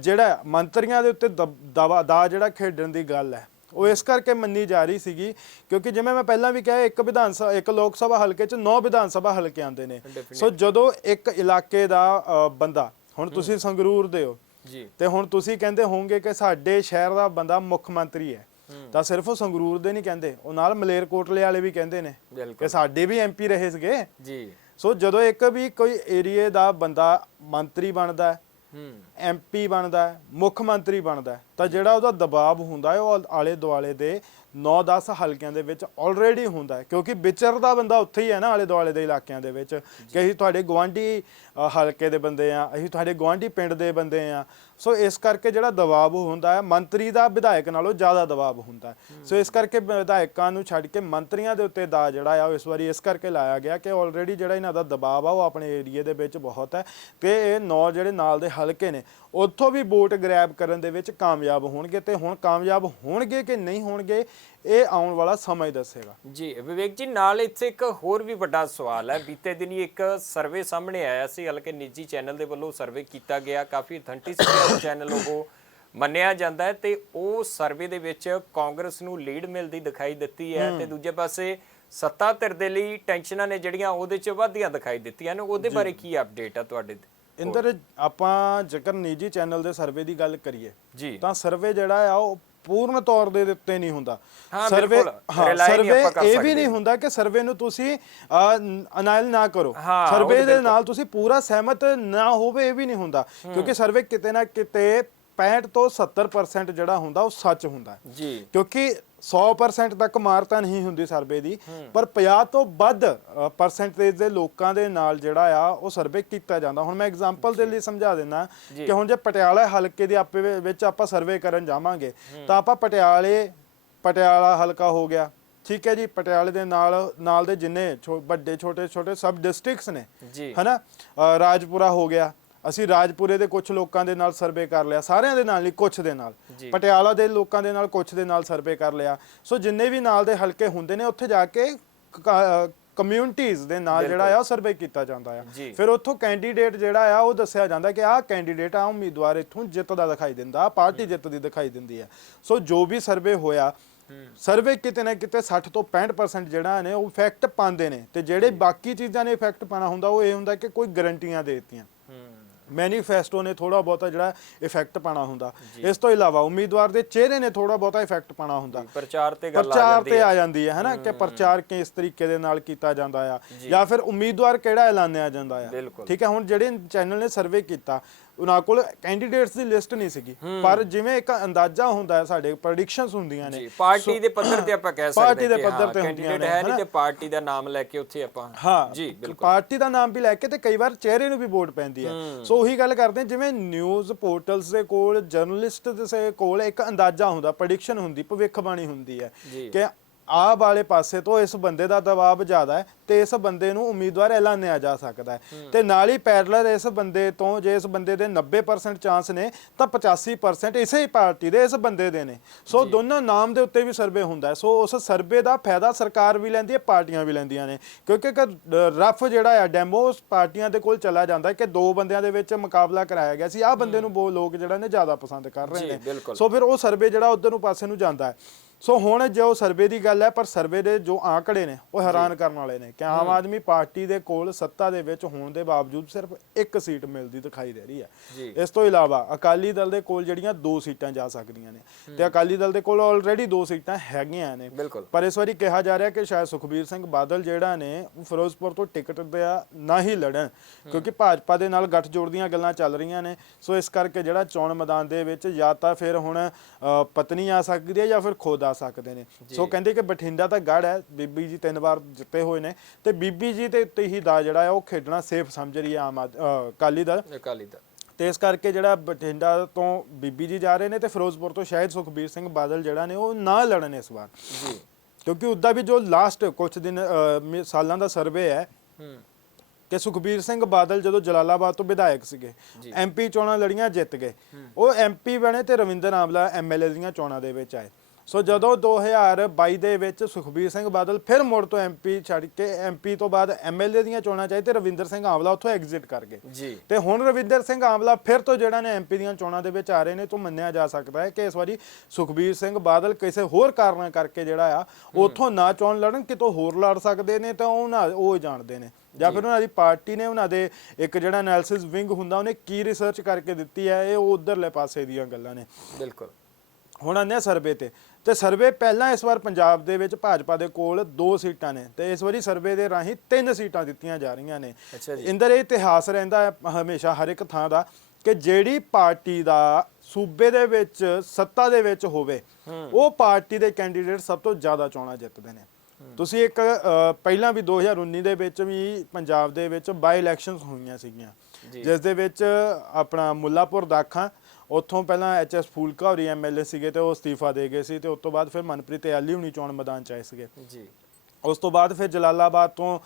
ਜਿਹੜਾ ਮੰਤਰੀਆਂ ਦੇ ਉੱਤੇ ਦਵਾ ਦਾ ਜਿਹੜਾ ਖੇਡਣ ਦੀ ਗੱਲ ਹੈ ਉਹ ਇਸ ਕਰਕੇ ਮੰਨੀ ਜਾ ਰਹੀ ਸੀਗੀ ਕਿਉਂਕਿ ਜਿਵੇਂ ਮੈਂ ਪਹਿਲਾਂ ਵੀ ਕਿਹਾ ਇੱਕ ਵਿਧਾਨ ਸਭਾ ਇੱਕ ਲੋਕ ਸਭਾ ਹਲਕੇ 'ਚ 9 ਵਿਧਾਨ ਸਭਾ ਹਲਕੇ ਆਉਂਦੇ ਨੇ। ਸੋ ਜਦੋਂ ਇੱਕ ਇਲਾਕੇ ਦਾ ਬੰਦਾ ਹੁਣ ਤੁਸੀਂ ਸੰਗਰੂਰ ਦੇ ਹੋ ਜੀ। ਤੇ ਹੁਣ ਤੁਸੀਂ ਕਹਿੰਦੇ ਹੋਵੋਗੇ ਕਿ ਸਾਡੇ ਸ਼ਹਿਰ ਦਾ ਬੰਦਾ ਮੁੱਖ ਮੰਤਰੀ ਹੈ। ਤਾਂ ਸਿਰਫ ਉਹ ਸੰਗਰੂਰ ਦੇ ਨਹੀਂ ਕਹਿੰਦੇ ਉਹ ਨਾਲ ਮਲੇਰਕੋਟਲੇ ਵਾਲੇ ਵੀ ਕਹਿੰਦੇ ਨੇ ਕਿ ਸਾਡੇ ਵੀ ਐਮਪੀ ਰਹੇ ਸੀਗੇ। ਜੀ। ਸੋ ਜਦੋਂ ਇੱਕ ਵੀ ਕੋਈ ਏਰੀਏ ਦਾ ਬੰਦਾ ਮੰਤਰੀ ਬਣਦਾ ਹੈ ਹੂੰ। ਐਮਪੀ ਬਣਦਾ ਹੈ ਮੁੱਖ ਮੰਤਰੀ ਬਣਦਾ ਹੈ ਤਾਂ ਜਿਹੜਾ ਉਹਦਾ ਦਬਾਅ ਹੁੰਦਾ ਹੈ ਉਹ ਆਲੇ ਦੁਆਲੇ ਦੇ 9-10 ਹਲਕਿਆਂ ਦੇ ਵਿੱਚ ਆਲਰੇਡੀ ਹੁੰਦਾ ਹੈ। ਕਿਉਂਕਿ ਵਿਚਰਦਾ ਬੰਦਾ ਉੱਥੇ ਹੀ ਹੈ ਨਾ ਆਲੇ ਦੁਆਲੇ ਦੇ ਇਲਾਕਿਆਂ ਦੇ ਵਿੱਚ ਕਿ ਅਸੀਂ ਤੁਹਾਡੇ ਗਵਾਂਢੀ ਹਲਕੇ ਦੇ ਬੰਦੇ ਆ ਅਸੀਂ ਤੁਹਾਡੇ ਗਵਾਂਢੀ ਪਿੰਡ ਦੇ ਬੰਦੇ ਆ ਸੋ ਇਸ ਕਰਕੇ ਜਿਹੜਾ ਦਬਾਅ ਹੁੰਦਾ ਹੈ ਮੰਤਰੀ ਦਾ ਵਿਧਾਇਕ ਨਾਲੋਂ ਜ਼ਿਆਦਾ ਦਬਾਅ ਹੁੰਦਾ ਹੈ। ਸੋ ਇਸ ਕਰਕੇ ਵਿਧਾਇਕਾਂ ਨੂੰ ਛੱਡ ਕੇ ਮੰਤਰੀਆਂ ਦੇ ਉੱਤੇ ਦਾ ਜਿਹੜਾ ਆ ਉਹ ਇਸ ਵਾਰੀ ਇਸ ਕਰਕੇ ਲਾਇਆ ਗਿਆ ਕਿ ਆਲਰੇਡੀ ਜਿਹੜਾ ਇਹਨਾਂ ਦਾ ਦਬਾਅ ਆ ਉਹ ਆਪਣੇ ਏਰੀਏ ਦੇ ਵਿੱਚ ਬਹੁਤ ਹੈ। ਤੇ ਇਹ ਨੌ ਜਿਹੜੇ ਨਾਲ ਦੇ ਹਲਕੇ ਨੇ ਉੱਥੋਂ ਵੀ ਵੋਟ ਗ੍ਰੈਬ ਕਰਨ ਦੇ ਵਿੱਚ ਕਾਮਯਾਬ ਹੋਣਗੇ ਤੇ ਹੁਣ ਕਾਮਯਾਬ ਹੋਣਗੇ ਕਿ ਨਹੀਂ ਹੋਣਗੇ ਇਹ ਆਉਣ ਵਾਲਾ ਸਮਾਂ ਹੀ ਦੱਸੇਗਾ। ਜੀ ਵਿਵੇਕ ਜੀ ਨਾਲ ਇੱਥੇ ਇੱਕ ਹੋਰ ਵੀ ਵੱਡਾ ਸਵਾਲ ਹੈ। ਬੀਤੇ ਦਿਨੀ ਇੱਕ ਸਰਵੇ ਸਾਹਮਣੇ ਆਇਆ ਸੀ ਹਲਕੇ ਨਿੱਜੀ ਚੈਨਲ ਦੇ ਵੱਲੋਂ ਸਰਵੇ ਕੀਤਾ ਗਿਆ। ਕਾਫੀ ਅਥੈਂਟਿਸਿਟੀ ਚੈਨਲ ਉਹ ਮੰਨਿਆ ਜਾਂਦਾ ਹੈ ਤੇ ਉਹ ਸਰਵੇ ਦੇ ਵਿੱਚ ਕਾਂਗਰਸ ਨੂੰ ਲੀਡ ਮਿਲਦੀ ਦਿਖਾਈ ਦਿੱਤੀ ਹੈ ਤੇ ਦੂਜੇ ਪਾਸੇ ਸੱਤਾ ਧਿਰ ਦੇ ਲਈ ਟੈਨਸ਼ਨਾਂ ਨੇ ਜਿਹੜੀਆਂ ਉਹਦੇ ਚ ਵਧੀਆਂ ਦਿਖਾਈ ਦਿੱਤੀਆਂ ਨੇ ਉਹਦੇ ਬਾਰੇ ਕੀ ਅਪਡੇਟ ਆ ਤੁਹਾਡੇ ਇੰਦਰ ਆਪਾਂ ਜੇਕਰ ਨਿੱਜੀ ਚੈਨਲ ਦੇ ਸਰਵੇ ਦੀ ਗੱਲ ਕਰੀਏ ਜੀ। ਤਾਂ ਸਰਵੇ ਜਿਹੜਾ ਆ ਉਹ ਪੂਰਨ ਤੌਰ ਦੇ ਉੱਤੇ ਨਹੀਂ ਹੁੰਦਾ। ਸਰਵੇ। ਹਾਂ ਸਰਵੇ ਇਹ। ਵੀ ਨਹੀਂ ਹੁੰਦਾ ਕਿ ਸਰਵੇ ਨੂੰ ਤੁਸੀਂ ਅਨਾਇਲ ਨਾ ਕਰੋ। ਸਰਵੇ ਦੇ ਨਾਲ ਤੁਸੀਂ ਪੂਰਾ ਸਹਿਮਤ ਨਾ ਹੋਵੇ ਇਹ ਵੀ ਨਹੀਂ ਹੁੰਦਾ। ਕਿਉਂਕਿ ਸਰਵੇ ਕਿਤੇ ਨਾ ਕਿਤੇ 65 ਤੋਂ 70% ਜਿਹੜਾ ਹੁੰਦਾ ਉਹ ਸੱਚ ਹੁੰਦਾ। ਜੀ। ਕਿਉਂਕਿ 100% ਤੱਕ ਮਾਰ ਤਾਂ ਨਹੀਂ ਹੁੰਦੀ ਸਰਵੇ ਦੀ ਪਰ 50 ਤੋਂ ਵੱਧ ਪਰਸੈਂਟੇਜ ਦੇ ਲੋਕਾਂ ਦੇ ਨਾਲ ਜਿਹੜਾ ਆ ਉਹ ਸਰਵੇ ਕੀਤਾ ਜਾਂਦਾ। ਹੁਣ ਮੈਂ ਐਗਜ਼ਾਮਪਲ ਦੇ ਲਈ ਸਮਝਾ ਦਿੰਦਾ। ਕਿ ਹੁਣ ਜੇ ਪਟਿਆਲਾ ਹਲਕੇ ਦੇ ਆਪੇ ਵਿੱਚ ਆਪਾਂ ਸਰਵੇ ਕਰਨ ਜਾਵਾਂਗੇ ਤਾਂ ਆਪਾਂ ਪਟਿਆਲੇ ਪਟਿਆਲਾ ਹਲਕਾ ਹੋ ਗਿਆ। ਠੀਕ ਹੈ ਜੀ ਪਟਿਆਲੇ ਦੇ ਨਾਲ ਨਾਲ ਦੇ ਜਿੰਨੇ ਵੱਡੇ ਛੋਟੇ ਛੋਟੇ ਸਬ ਡਿਸਟ੍ਰਿਕਟਸ ਨੇ ਹਨਾ? ਰਾਜਪੁਰਾ ਹੋ ਗਿਆ ਅਸੀਂ ਰਾਜਪੁਰੇ ਦੇ ਕੁਝ ਲੋਕਾਂ ਦੇ ਨਾਲ ਸਰਵੇ ਕਰ ਲਿਆ ਸਾਰਿਆਂ ਦੇ ਨਾਲ ਨਹੀਂ ਕੁਝ ਦੇ ਨਾਲ। ਪਟਿਆਲਾ ਦੇ ਲੋਕਾਂ ਦੇ ਨਾਲ ਕੁਝ ਦੇ ਨਾਲ ਸਰਵੇ ਕਰ ਲਿਆ। ਸੋ ਜਿੰਨੇ ਵੀ ਨਾਲ ਦੇ ਹਲਕੇ ਹੁੰਦੇ ਨੇ ਉੱਥੇ ਜਾ ਕੇ ਕਮਿਊਨਿਟੀਜ਼ ਦੇ ਨਾਲ ਜਿਹੜਾ ਆ ਉਹ ਸਰਵੇ ਕੀਤਾ ਜਾਂਦਾ ਆ। ਫਿਰ ਉੱਥੋਂ ਕੈਂਡੀਡੇਟ ਜਿਹੜਾ ਆ ਉਹ ਦੱਸਿਆ ਜਾਂਦਾ ਕਿ ਆਹ ਕੈਂਡੀਡੇਟ ਆ ਉਮੀਦਵਾਰ ਇੱਥੋਂ ਜਿੱਤਦਾ ਦਿਖਾਈ ਦਿੰਦਾ ਆਹ ਪਾਰਟੀ ਜਿੱਤਦੀ ਦਿਖਾਈ ਦਿੰਦੀ ਹੈ ਸੋ ਜੋ ਵੀ ਸਰਵੇ ਹੋਇਆ ਸਰਵੇ ਕਿਤੇ ਨਾ ਕਿਤੇ 60 ਤੋਂ 65% ਜਿਹੜਾ ਨੇ ਉਹ ਇਫੈਕਟ ਪਾਉਂਦੇ ਨੇ। ਤੇ ਜਿਹੜੇ ਬਾਕੀ ਚੀਜ਼ਾਂ ਨੇ ਇਫੈਕਟ ਪਾਣਾ ਹੁੰਦਾ ਉਹ ਇਹ ਹੁੰਦਾ ਕਿ ਕੋਈ ਗਰੰਟੀਆਂ ਦੇ ਦਿੱਤੀਆਂ। ਮੈਨੀਫੈਸਟੋ ਨੇ ਥੋੜਾ ਬਹੁਤਾ ਜਿਹੜਾ ਇਫੈਕਟ ਪਾਣਾ ਹੁੰਦਾ। ਇਸ ਤੋਂ ਇਲਾਵਾ ਉਮੀਦਵਾਰ ਦੇ ਚਿਹਰੇ ਨੇ ਥੋੜਾ ਬਹੁਤਾ ਇਫੈਕਟ ਪਾਣਾ ਹੁੰਦਾ। ਪ੍ਰਚਾਰ ਤੇ ਗੱਲ ਆ ਪ੍ਰਚਾਰ ਜਾਂਦੀ ਤੇ ਹੈ ਆ ਜਾਂਦੀ ਹੈ ਹਨਾ ਕਿ ਪ੍ਰਚਾਰ ਕਿਸ ਤਰੀਕੇ ਦੇ ਨਾਲ ਕੀਤਾ ਜਾਂਦਾ ਆ ਜਾਂ। ਫਿਰ ਉਮੀਦਵਾਰ ਕਿਹੜਾ ਐਲਾਨਿਆ ਜਾਂਦਾ ਆ। ਠੀਕ ਹੈ ਹੁਣ ਜਿਹੜੇ ਚੈਨਲ ਨੇ ਸਰਵੇ ਕੀਤਾ ਉਹਨਾਂ ਕੋਲ ਕੈਂਡੀਡੇਟਸ ਦੀ ਲਿਸਟ ਨਹੀਂ ਸੀਗੀ। ਪਰ ਜਿਵੇਂ ਇੱਕ ਅੰਦਾਜ਼ਾ ਹੁੰਦਾ ਹੈ ਸਾਡੇ ਪ੍ਰੈਡਿਕਸ਼ਨਸ ਹੁੰਦੀਆਂ ਨੇ। ਪਾਰਟੀ ਦੇ ਪੱਧਰ ਤੇ ਆਪਾਂ ਕਹਿ ਸਕਦੇ ਪਾਰਟੀ ਦੇ ਪੱਧਰ ਹਾਂ, ਤੇ ਹੁੰਦੀਆਂ ਨੇ, ਹੈ ਨਹੀਂ? ਤੇ ਪਾਰਟੀ ਦਾ ਨਾਮ ਲੈ ਕੇ ਉੱਥੇ ਆਪਾਂ ਹਾਂ ਜੀ ਬਿਲਕੁਲ। ਪਾਰਟੀ ਦਾ ਨਾਮ ਵੀ ਲੈ ਕੇ ਤੇ ਕਈ ਵਾਰ ਚਿਹਰੇ ਨੂੰ ਵੀ ਵੋਟ ਪੈਂਦੀ ਹੈ। ਸੋ ਉਹੀ ਗੱਲ ਕਰਦੇ ਹਾਂ, ਜਿਵੇਂ ਨਿਊਜ਼ ਪੋਰਟਲਸ ਦੇ ਕੋਲ ਜਰਨਲਿਸਟ ਦੇ ਕੋਲ ਇੱਕ ਅੰਦਾਜ਼ਾ ਹੁੰਦਾ ਪ੍ਰੈਡਿਕਸ਼ਨ ਹੁੰਦੀ ਭਵਿੱਖਬਾਣੀ ਹੁੰਦੀ ਹੈ। ਕਿ ਆਹ ਵਾਲੇ ਪਾਸੇ ਤੋਂ ਇਸ ਬੰਦੇ ਦਾ ਦਬਾਅ ਜ਼ਿਆਦਾ ਹੈ ਤੇ ਇਸ ਬੰਦੇ ਨੂੰ ਉਮੀਦਵਾਰ ਐਲਾਨਿਆ ਜਾ ਸਕਦਾ ਹੈ। ਤੇ ਨਾਲ ਹੀ ਪੈਰਲਰ ਇਸ ਬੰਦੇ ਤੋਂ ਜੇ ਇਸ ਬੰਦੇ ਦੇ 90% ਚਾਂਸ ਨੇ ਤਾਂ 85% ਇਸੇ ਪਾਰਟੀ ਦੇ ਇਸ ਬੰਦੇ ਦੇ ਨੇ। ਸੋ ਦੋਨਾਂ ਨਾਮ ਦੇ ਉੱਤੇ ਵੀ ਸਰਵੇ ਹੁੰਦਾ ਹੈ। ਸੋ ਉਸ ਸਰਵੇ ਦਾ ਫਾਇਦਾ ਸਰਕਾਰ ਵੀ ਲੈਂਦੀ ਹੈ ਪਾਰਟੀਆਂ ਵੀ ਲੈਂਦੀਆਂ ਨੇ। ਕਿਉਂਕਿ ਰਫ ਜਿਹੜਾ ਆ ਡੈਮੋ ਪਾਰਟੀਆਂ ਦੇ ਕੋਲ ਚਲਾ ਜਾਂਦਾ ਕਿ ਦੋ ਬੰਦਿਆਂ ਦੇ ਵਿੱਚ ਮੁਕਾਬਲਾ ਕਰਾਇਆ ਗਿਆ ਸੀ। ਆਹ ਬੰਦੇ ਨੂੰ ਬਹੁਤ ਲੋਕ ਜਿਹੜਾ ਨੇ ਜ਼ਿਆਦਾ ਪਸੰਦ ਕਰ ਰਹੇ ਨੇ। ਸੋ ਫਿਰ ਉਹ ਸਰਵੇ ਜਿਹੜਾ ਉਧਰ ਨੂੰ ਪਾਸੇ ਨੂੰ ਜਾਂਦਾ ਹੈ। ਸੋ ਹੁਣ ਜੋ ਸਰਵੇ ਦੀ ਗੱਲ ਹੈ ਪਰ ਸਰਵੇ ਦੇ ਜੋ ਆંકੜੇ ਨੇ ਉਹ ਹੈਰਾਨ ਕਰਨ ਵਾਲੇ ਨੇ ਕਿ ਆਮ ਆਦਮੀ ਪਾਰਟੀ ਦੇ ਕੋਲ ਸੱਤਾ ਦੇ ਵਿੱਚ ਹੋਣ ਦੇ ਬਾਵਜੂਦ ਸਿਰਫ ਇੱਕ ਸੀਟ ਮਿਲਦੀ ਦਿਖਾਈ ਦੇ ਰਹੀ ਹੈ। ਇਸ ਤੋਂ ਇਲਾਵਾ ਅਕਾਲੀ ਦਲ ਦੇ ਕੋਲ ਜਿਹੜੀਆਂ ਦੋ ਸੀਟਾਂ ਜਾ ਸਕਦੀਆਂ ਨੇ ਤੇ ਅਕਾਲੀ ਦਲ ਦੇ ਕੋਲ ਆਲਰੇਡੀ ਦੋ ਸੀਟਾਂ ਹੈਗੀਆਂ ਨੇ। ਪਰ ਇਸ ਵਾਰੀ ਕਿਹਾ ਜਾ ਰਿਹਾ ਕਿ ਸ਼ਾਇਦ ਸੁਖਬੀਰ ਸਿੰਘ ਬਾਦਲ ਜਿਹੜਾ ਨੇ ਉਹ ਫਿਰੋਜ਼ਪੁਰ ਤੋਂ ਟਿਕਟ ਦਾ ਨਾ ਹੀ ਲੜਨ ਕਿਉਂਕਿ ਭਾਜਪਾ ਦੇ ਨਾਲ ਗੱਠਜੋੜ ਦੀਆਂ ਗੱਲਾਂ ਚੱਲ ਰਹੀਆਂ ਨੇ। ਸੋ ਇਸ ਕਰਕੇ ਜਿਹੜਾ ਚੋਣ ਮੈਦਾਨ ਦੇ ਵਿੱਚ ਜਾਂ ਤਾਂ ਫਿਰ ਹੁਣ ਪਤਨੀ ਆ ਸਕਦੀ ਹੈ ਜਾਂ ਫਿਰ ਖੁਦ ਆ ਸਕਦੇ ਨੇ। ਸੋ ਕਹਿੰਦੇ ਕਿ ਬਠਿੰਡਾ ਤਾਂ ਗੜ ਹੈ ਬੀਬੀ ਜੀ ਤਿੰਨ ਵਾਰ ਜਿੱਤੇ ਹੋਏ ਨੇ। ਤੇ ਬੀਬੀ ਜੀ ਦੇ ਉੱਤੇ ਹੀ ਦਾ ਜਿਹੜਾ ਹੈ ਉਹ ਖੇਡਣਾ ਸੇਫ ਸਮਝ ਰਹੀ ਹੈ ਆਮ ਅਕਾਲੀ ਦਲ। ਅਕਾਲੀ ਦਲ। ਤੇ ਇਸ ਕਰਕੇ ਜਿਹੜਾ ਬਠਿੰਡਾ ਤੋਂ ਬੀਬੀ ਜੀ ਜਾ ਰਹੇ ਨੇ ਤੇ ਫਿਰੋਜ਼ਪੁਰ ਤੋਂ ਸ਼ਾਇਦ ਸੁਖਬੀਰ ਸਿੰਘ ਬਾਦਲ ਜਿਹੜਾ ਨੇ ਉਹ ਨਾ ਲੜਨ ਇਸ ਵਾਰ। ਜੀ। ਕਿਉਂਕਿ ਉਦਾਂ ਵੀ ਜੋ ਲਾਸਟ ਕੁਝ ਦਿਨ ਅ, ਸਾਲਾਂ ਦਾ ਸਰਵੇ ਹੈ ਹੂੰ। ਕਿ ਸੁਖਬੀਰ ਸਿੰਘ ਬਾਦਲ ਜਦੋਂ ਜਲਾਲਾਬਾਦ ਤੋਂ ਵਿਧਾਇਕ ਸੀਗੇ। ਐਮਪੀ ਚੋਣਾਂ ਲੜੀਆਂ ਜਿੱਤ ਗਏ। ਉਹ ਐਮਪੀ ਬਣੇ ਤੇ ਰਵਿੰਦਰ ਆਮਲਾ ਐਮਐਲਏ ਦੀਆਂ ਚੋਣਾਂ ਦੇ ਵਿੱਚ ਆਏ। ਸੋ ਜਦੋਂ 2022 ਦੇ ਵਿੱਚ ਸੁਖਬੀਰ ਸਿੰਘ ਬਾਦਲ ਫਿਰ ਮੁੜ ਤੋਂ ਐਮਪੀ ਛੱਡ ਕੇ ਐਮਪੀ ਤੋਂ ਬਾਅਦ ਐਮਐਲਏ ਦੀਆਂ ਚੋਣਾਂ ਚਾਹੀ ਤੇ ਰਵਿੰਦਰ ਸਿੰਘ ਆਮਲਾ ਉੱਥੋਂ ਐਗਜ਼ਿਟ ਕਰ ਗਏ। ਜੀ। ਤੇ ਹੁਣ ਰਵਿੰਦਰ ਸਿੰਘ ਆਮਲਾ ਫਿਰ ਤੋਂ ਜਿਹੜਾ ਨੇ ਐਮਪੀ ਦੀਆਂ ਚੋਣਾਂ ਦੇ ਵਿੱਚ ਆ ਰਹੇ ਨੇ ਤੋਂ ਮੰਨਿਆ ਜਾ ਸਕਦਾ ਹੈ ਕਿ ਇਸ ਵਾਰੀ ਸੁਖਬੀਰ ਸਿੰਘ ਬਾਦਲ ਕਿਸੇ ਹੋਰ ਕਾਰਨਾਂ ਕਰਕੇ ਜਿਹੜਾ ਆ ਉੱਥੋਂ ਨਾ ਚੋਣ ਲੜਨ ਕਿਤੋਂ ਹੋਰ ਲੜ ਸਕਦੇ ਨੇ ਤਾਂ ਉਹਨਾਂ ਉਹ ਜਾਣਦੇ ਨੇ। ਜਾਂ ਫਿਰ ਉਹਨਾਂ ਦੀ ਪਾਰਟੀ ਨੇ ਉਹਨਾਂ ਦੇ ਇੱਕ ਜਿਹੜਾ ਐਨਾਲਿਸਿਸ ਵਿੰਗ ਹੁੰਦਾ ਉਹਨੇ ਕੀ ਰਿਸਰਚ ਕਰਕੇ ਦਿੱਤੀ ਹੈ ਇਹ ਉਧਰਲੇ ਪਾਸੇ ਦੀਆਂ ਗੱਲਾਂ ਨੇ। ਬਿਲਕੁਲ। ਹੁਣ ਹਾਂ ਸਰਵੇ ਤੇ। ਤੇ ਸਰਵੇ ਪਹਿਲਾਂ ਇਸ ਵਾਰ ਪੰਜਾਬ ਦੇ ਵਿੱਚ ਭਾਜਪਾ ਦੇ ਕੋਲ ਦੋ ਸੀਟਾਂ ਨੇ ਤੇ ਇਸ ਵਾਰੀ ਸਰਵੇ ਦੇ ਰਾਹੀਂ ਤਿੰਨ ਸੀਟਾਂ ਦਿੱਤੀਆਂ ਜਾ ਰਹੀਆਂ ਨੇ। ਇੰਦਰ ਇਹ ਇਤਿਹਾਸ ਰਹਿੰਦਾ ਹੈ ਹਮੇਸ਼ਾ ਹਰ ਇੱਕ ਥਾਂ ਦਾ ਕਿ ਜਿਹੜੀ ਪਾਰਟੀ ਦਾ ਸੂਬੇ ਦੇ ਵਿੱਚ ਸੱਤਾ ਦੇ ਵਿੱਚ ਹੋਵੇ ਉਹ ਪਾਰਟੀ ਦੇ ਕੈਂਡੀਡੇਟ ਸਭ ਤੋਂ ਜ਼ਿਆਦਾ ਚੋਣਾਂ ਜਿੱਤਦੇ ਨੇ। ਤੁਸੀਂ ਇੱਕ ਪਹਿਲਾਂ ਵੀ 2019 ਦੇ ਵਿੱਚ ਵੀ ਪੰਜਾਬ ਦੇ ਵਿੱਚ ਬਾਈ ਇਲੈਕਸ਼ਨਸ ਹੋਈਆਂ ਸੀਗੀਆਂ। ਜਿਸ ਦੇ ਵਿੱਚ ਆਪਣਾ ਮੁੱਲਾਪੁਰ ਦਾਖਾਂ ਉੱਥੋਂ ਪਹਿਲਾਂ ਐਚਐਸ ਫੂਲਕਾ ਹੋਰੀ ਐਮਐਲਏ ਸੀਗੇ ਤੇ ਉਹ ਅਸਤੀਫਾ ਦੇ ਗਏ ਸੀ ਤੇ ਉਸ ਤੋਂ ਬਾਅਦ ਫਿਰ ਮਨਪ੍ਰੀਤ ਯਾਲੀ ਹੁਣੀ ਚੋਣ ਮੈਦਾਨ ਚ ਆਏ ਸੀਗੇ। ਜੀ। ਉਸ ਤੋਂ ਬਾਅਦ ਫਿਰ ਜਲਾਲਾਬਾਦ ਤੋਂ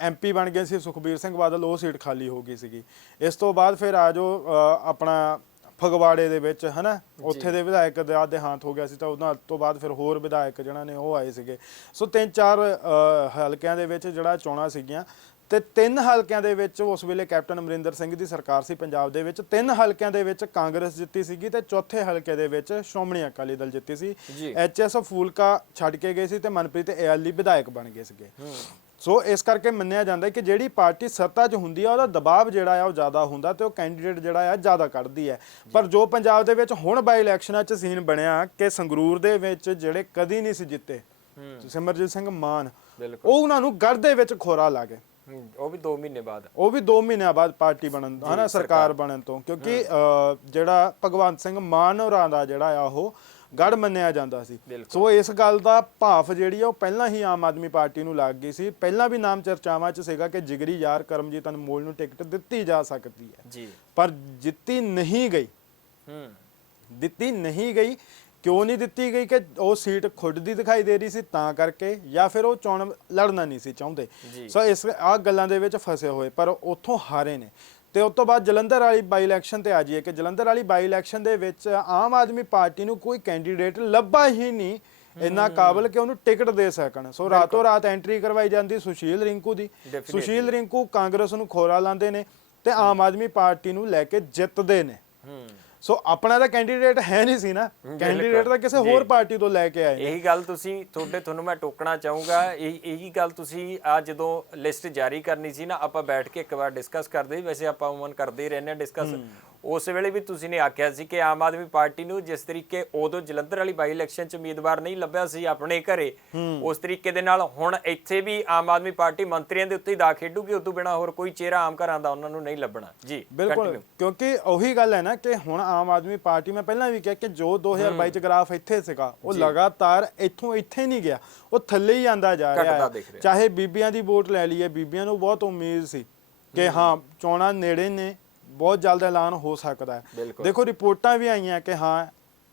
ਐਮਪੀ ਬਣ ਗਏ ਸੀ ਸੁਖਬੀਰ ਸਿੰਘ ਬਾਦਲ ਉਹ ਸੀਟ ਖਾਲੀ ਹੋ ਗਈ ਸੀਗੀ। ਇਸ ਤੋਂ ਬਾਅਦ ਫਿਰ ਆ ਜੋ ਅ, ਆਪਣਾ ਫਗਵਾੜੇ ਦੇ ਵਿੱਚ ਹਨਾ? ਉੱਥੇ ਦੇ ਵਿਧਾਇਕ ਦਾ ਦੇਹਾਂਤ ਹੋ ਗਿਆ ਸੀ ਤਾਂ ਉਹਨਾਂ ਤੋਂ ਬਾਅਦ ਫਿਰ ਹੋਰ ਵਿਧਾਇਕ ਜਿਹੜਾ ਨੇ ਉਹ ਆਏ ਸੀਗੇ। ਸੋ ਤਿੰਨ ਚਾਰ ਹਲਕਿਆਂ ਦੇ ਵਿੱਚ ਜਿਹੜਾ ਚੋਣਾਂ ਸੀਗੀਆਂ ਤੇ ਤਿੰਨ ਹਲਕਿਆਂ ਦੇ ਵਿੱਚ ਉਸ ਵੇਲੇ ਕੈਪਟਨ ਅਮਰਿੰਦਰ ਸਿੰਘ ਦੀ ਸਰਕਾਰ ਸੀ ਪੰਜਾਬ ਦੇ ਵਿੱਚ। ਤਿੰਨ ਹਲਕਿਆਂ ਦੇ ਵਿੱਚ ਕਾਂਗਰਸ ਜਿੱਤੀ ਸੀਗੀ ਤੇ ਚੌਥੇ ਹਲਕੇ ਦੇ ਵਿੱਚ ਸ਼੍ਰੋਮਣੀ ਅਕਾਲੀ ਦਲ ਜਿੱਤੀ ਸੀ। ਜੀ। ਐਚਐਸ ਫੂਲਕਾ ਛੱਡ ਕੇ ਗਏ ਸੀ ਤੇ ਮਨਪ੍ਰੀਤ ਇਆਲੀ ਵਿਧਾਇਕ ਬਣ ਗਏ ਸੀਗੇ। ਸੋ ਇਸ ਕਰਕੇ ਮੰਨਿਆ ਜਾਂਦਾ ਹੈ ਕਿ ਜਿਹੜੀ ਪਾਰਟੀ ਸੱਤਾ 'ਚ ਹੁੰਦੀ ਆ ਉਹਦਾ ਦਬਾਅ ਜਿਹੜਾ ਆ ਉਹ ਜ਼ਿਆਦਾ ਹੁੰਦਾ ਤੇ ਉਹ ਕੈਂਡੀਡੇਟ ਜਿਹੜਾ ਆ ਜ਼ਿਆਦਾ ਕੱਢਦੀ ਹੈ। ਪਰ ਜੋ ਪੰਜਾਬ ਦੇ ਵਿੱਚ ਹੁਣ ਬਾਈ ਇਲੈਕਸ਼ਨਾਂ 'ਚ ਸੀਨ ਬਣਿਆ ਕਿ ਸੰਗਰੂਰ ਦੇ ਵਿੱਚ ਜਿਹੜੇ ਕਦੀ ਨਹੀਂ ਸੀ ਜਿੱਤੇ ਸਿਮਰਜੀਤ ਸਿੰਘ ਮਾਨ ਉਹ ਉਹਨਾਂ ਨੂੰ ਗੜ ਦੇ ਵਿੱਚ ਖੋਰਾ ਲਾ ਗਏ। ਉਹ ਵੀ 2 ਮਹੀਨੇ ਬਾਅਦ। ਉਹ ਵੀ 2 ਮਹੀਨਿਆਂ ਬਾਅਦ ਪਾਰਟੀ ਬਣਨ ਹਨਾ ਸਰਕਾਰ। ਬਣਨ ਤੋਂ ਕਿਉਂਕਿ ਜਿਹੜਾ ਭਗਵੰਤ ਸਿੰਘ ਮਾਨ ਹੋਰਾਂ ਦਾ ਜਿਹੜਾ ਆ ਉਹ ਗੜ ਮੰਨਿਆ ਜਾਂਦਾ ਸੀ। ਸੋ ਇਸ ਗੱਲ ਦਾ ਭਾਫ ਜਿਹੜੀ ਆ ਉਹ ਪਹਿਲਾਂ ਹੀ ਆਮ ਆਦਮੀ ਪਾਰਟੀ ਨੂੰ ਲੱਗ ਗਈ ਸੀ। ਪਹਿਲਾਂ ਵੀ ਨਾਮ ਚਰਚਾਵਾਂ 'ਚ ਸੀਗਾ ਕਿ ਜਿਗਰੀ ਯਾਰ ਕਰਮਜੀਤ ਅਨਮੋਲ ਨੂੰ ਟਿਕਟ ਦਿੱਤੀ ਜਾ ਸਕਦੀ ਹੈ। ਜੀ। ਪਰ ਜਿੱਤੀ ਨਹੀਂ ਗਈ। ਹੂੰ। ਦਿੱਤੀ ਨਹੀਂ ਗਈ। ਕਿਉਂ ਨਹੀਂ ਦਿੱਤੀ ਗਈ ਕਿ ਉਹ ਸੀਟ ਖੁਦ ਦੀ ਦਿਖਾਈ ਦੇ ਰਹੀ ਸੀ ਤਾਂ ਕਰਕੇ ਜਾਂ ਫਿਰ ਉਹ ਚੋਣ ਲੜਨਾ ਨਹੀਂ ਸੀ ਚਾਹੁੰਦੇ। ਸੋ ਇਸ ਆ ਗੱਲਾਂ ਦੇ ਵਿੱਚ ਫਸੇ ਹੋਏ ਪਰ ਉੱਥੋਂ ਹਾਰੇ ਨੇ। ਤੇ ਉਸ ਤੋਂ ਬਾਅਦ ਜਲੰਧਰ ਵਾਲੀ ਬਾਈ ਇਲੈਕਸ਼ਨ ਤੇ ਆ ਜਾਈਏ ਕਿ ਜਲੰਧਰ ਵਾਲੀ ਬਾਈ ਇਲੈਕਸ਼ਨ ਦੇ ਵਿੱਚ ਆਮ ਆਦਮੀ ਪਾਰਟੀ ਨੂੰ ਕੋਈ ਕੈਂਡੀਡੇਟ ਲੱਭਾ ਹੀ ਨਹੀਂ ਇੰਨਾ ਕਾਬਲ ਕਿ ਉਹਨੂੰ ਟਿਕਟ ਦੇ ਸਕਣ। ਸੋ ਰਾਤੋਂ ਰਾਤ ਐਂਟਰੀ ਕਰਵਾਈ ਜਾਂਦੀ ਸੁਸ਼ੀਲ ਰਿੰਕੂ ਦੀ. ਸੁਸ਼ੀਲ ਰਿੰਕੂ ਕਾਂਗਰਸ ਨੂੰ ਖੋਰਾ ਲਾਉਂਦੇ ਨੇ ਤੇ ਆਮ ਆਦਮੀ ਪਾਰਟੀ ਨੂੰ ਲੈ ਕੇ ਜਿੱਤਦੇ ਨੇ। ਹੂੰ। ਸੋ ਆਪਣਾ ਤਾਂ ਕੈਂਡੀਡੇਟ ਹੈ ਨਹੀਂ ਸੀ ਨਾ। ਕੈਂਡੀਡੇਟ ਤਾਂ ਕਿਸੇ ਹੋਰ ਪਾਰਟੀ ਤੋਂ ਲੈ ਕੇ ਆਏ। ਇਹੀ ਗੱਲ ਤੁਸੀਂ ਤੁਹਾਡੇ ਤੁਹਾਨੂੰ ਮੈਂ ਟੋਕਣਾ ਚਾਹੂੰਗਾ ਇਹ ਇਹੀ ਗੱਲ ਤੁਸੀਂ ਆ ਜਦੋਂ ਲਿਸਟ ਜਾਰੀ ਕਰਨੀ ਸੀ ਨਾ ਆਪਾਂ ਬੈਠ ਕੇ ਇੱਕ ਵਾਰ ਡਿਸਕਸ ਕਰਦੇ ਵੈਸੇ ਆਪਾਂ ਉਮਨ ਕਰਦੇ ਹੀ ਰਹਿੰਦੇ ਆ ਡਿਸਕਸ ਉਸ ਵੇਲੇ ਵੀ ਤੁਸੀਂ ਨੇ ਆਖਿਆ ਸੀ ਕਿ ਆਮ ਆਦਮੀ ਪਾਰਟੀ ਨੂੰ ਜਿਸ ਤਰੀਕੇ ਉਦੋਂ ਜਲੰਧਰ ਵਾਲੀ ਬਾਈ ਇਲੈਕਸ਼ਨ ਚ ਉਮੀਦਵਾਰ ਨਹੀਂ ਲੱਭਿਆ ਸੀ ਆਪਣੇ ਘਰੇ ਉਸ ਤਰੀਕੇ ਦੇ ਨਾਲ ਹੁਣ ਇੱਥੇ ਵੀ ਆਮ ਆਦਮੀ ਪਾਰਟੀ ਮੰਤਰੀਆਂ ਦੇ ਉੱਤੇ ਹੀ ਦਾ ਖੇਡੂਗੀ ਉਦੋਂ ਬਿਨਾ ਹੋਰ ਕੋਈ ਚਿਹਰਾ ਆਮ ਘਰਾਂ ਦਾ ਉਹਨਾਂ ਨੂੰ ਨਹੀਂ ਲੱਭਣਾ। ਜੀ ਬਿਲਕੁਲ। ਕਿਉਂਕਿ ਉਹੀ ਗੱਲ ਹੈ ਨਾ ਕਿ ਹੁਣ ਆਮ ਆਦਮੀ ਪਾਰਟੀ ਮੈਂ ਪਹਿਲਾਂ ਵੀ ਕਿਹਾ ਕਿ ਜੋ 2022 ਚ ਗ੍ਰਾਫ ਇੱਥੇ ਸੀਗਾ ਉਹ ਲਗਾਤਾਰ ਇੱਥੋਂ ਇੱਥੇ ਨਹੀਂ ਗਿਆ ਉਹ ਥੱਲੇ ਹੀ ਆਂਦਾ ਜਾ ਰਿਹਾ। ਚਾਹੇ ਬੀਬੀਆਂ ਦੀ ਵੋਟ ਲੈ ਲਈਏ ਬੀਬੀਆਂ ਨੂੰ ਬਹੁਤ ਉਮੀਦ ਸੀ ਕਿ ਹਾਂ ਚੋਣਾਂ ਨੇੜੇ ਨੇ ਬਹੁਤ ਜਲਦ ਐਲਾਨ ਹੋ ਸਕਦਾ ਹੈ। ਦੇਖੋ ਰਿਪੋਰਟਾਂ ਵੀ ਆਈਆਂ ਕਿ ਹਾਂ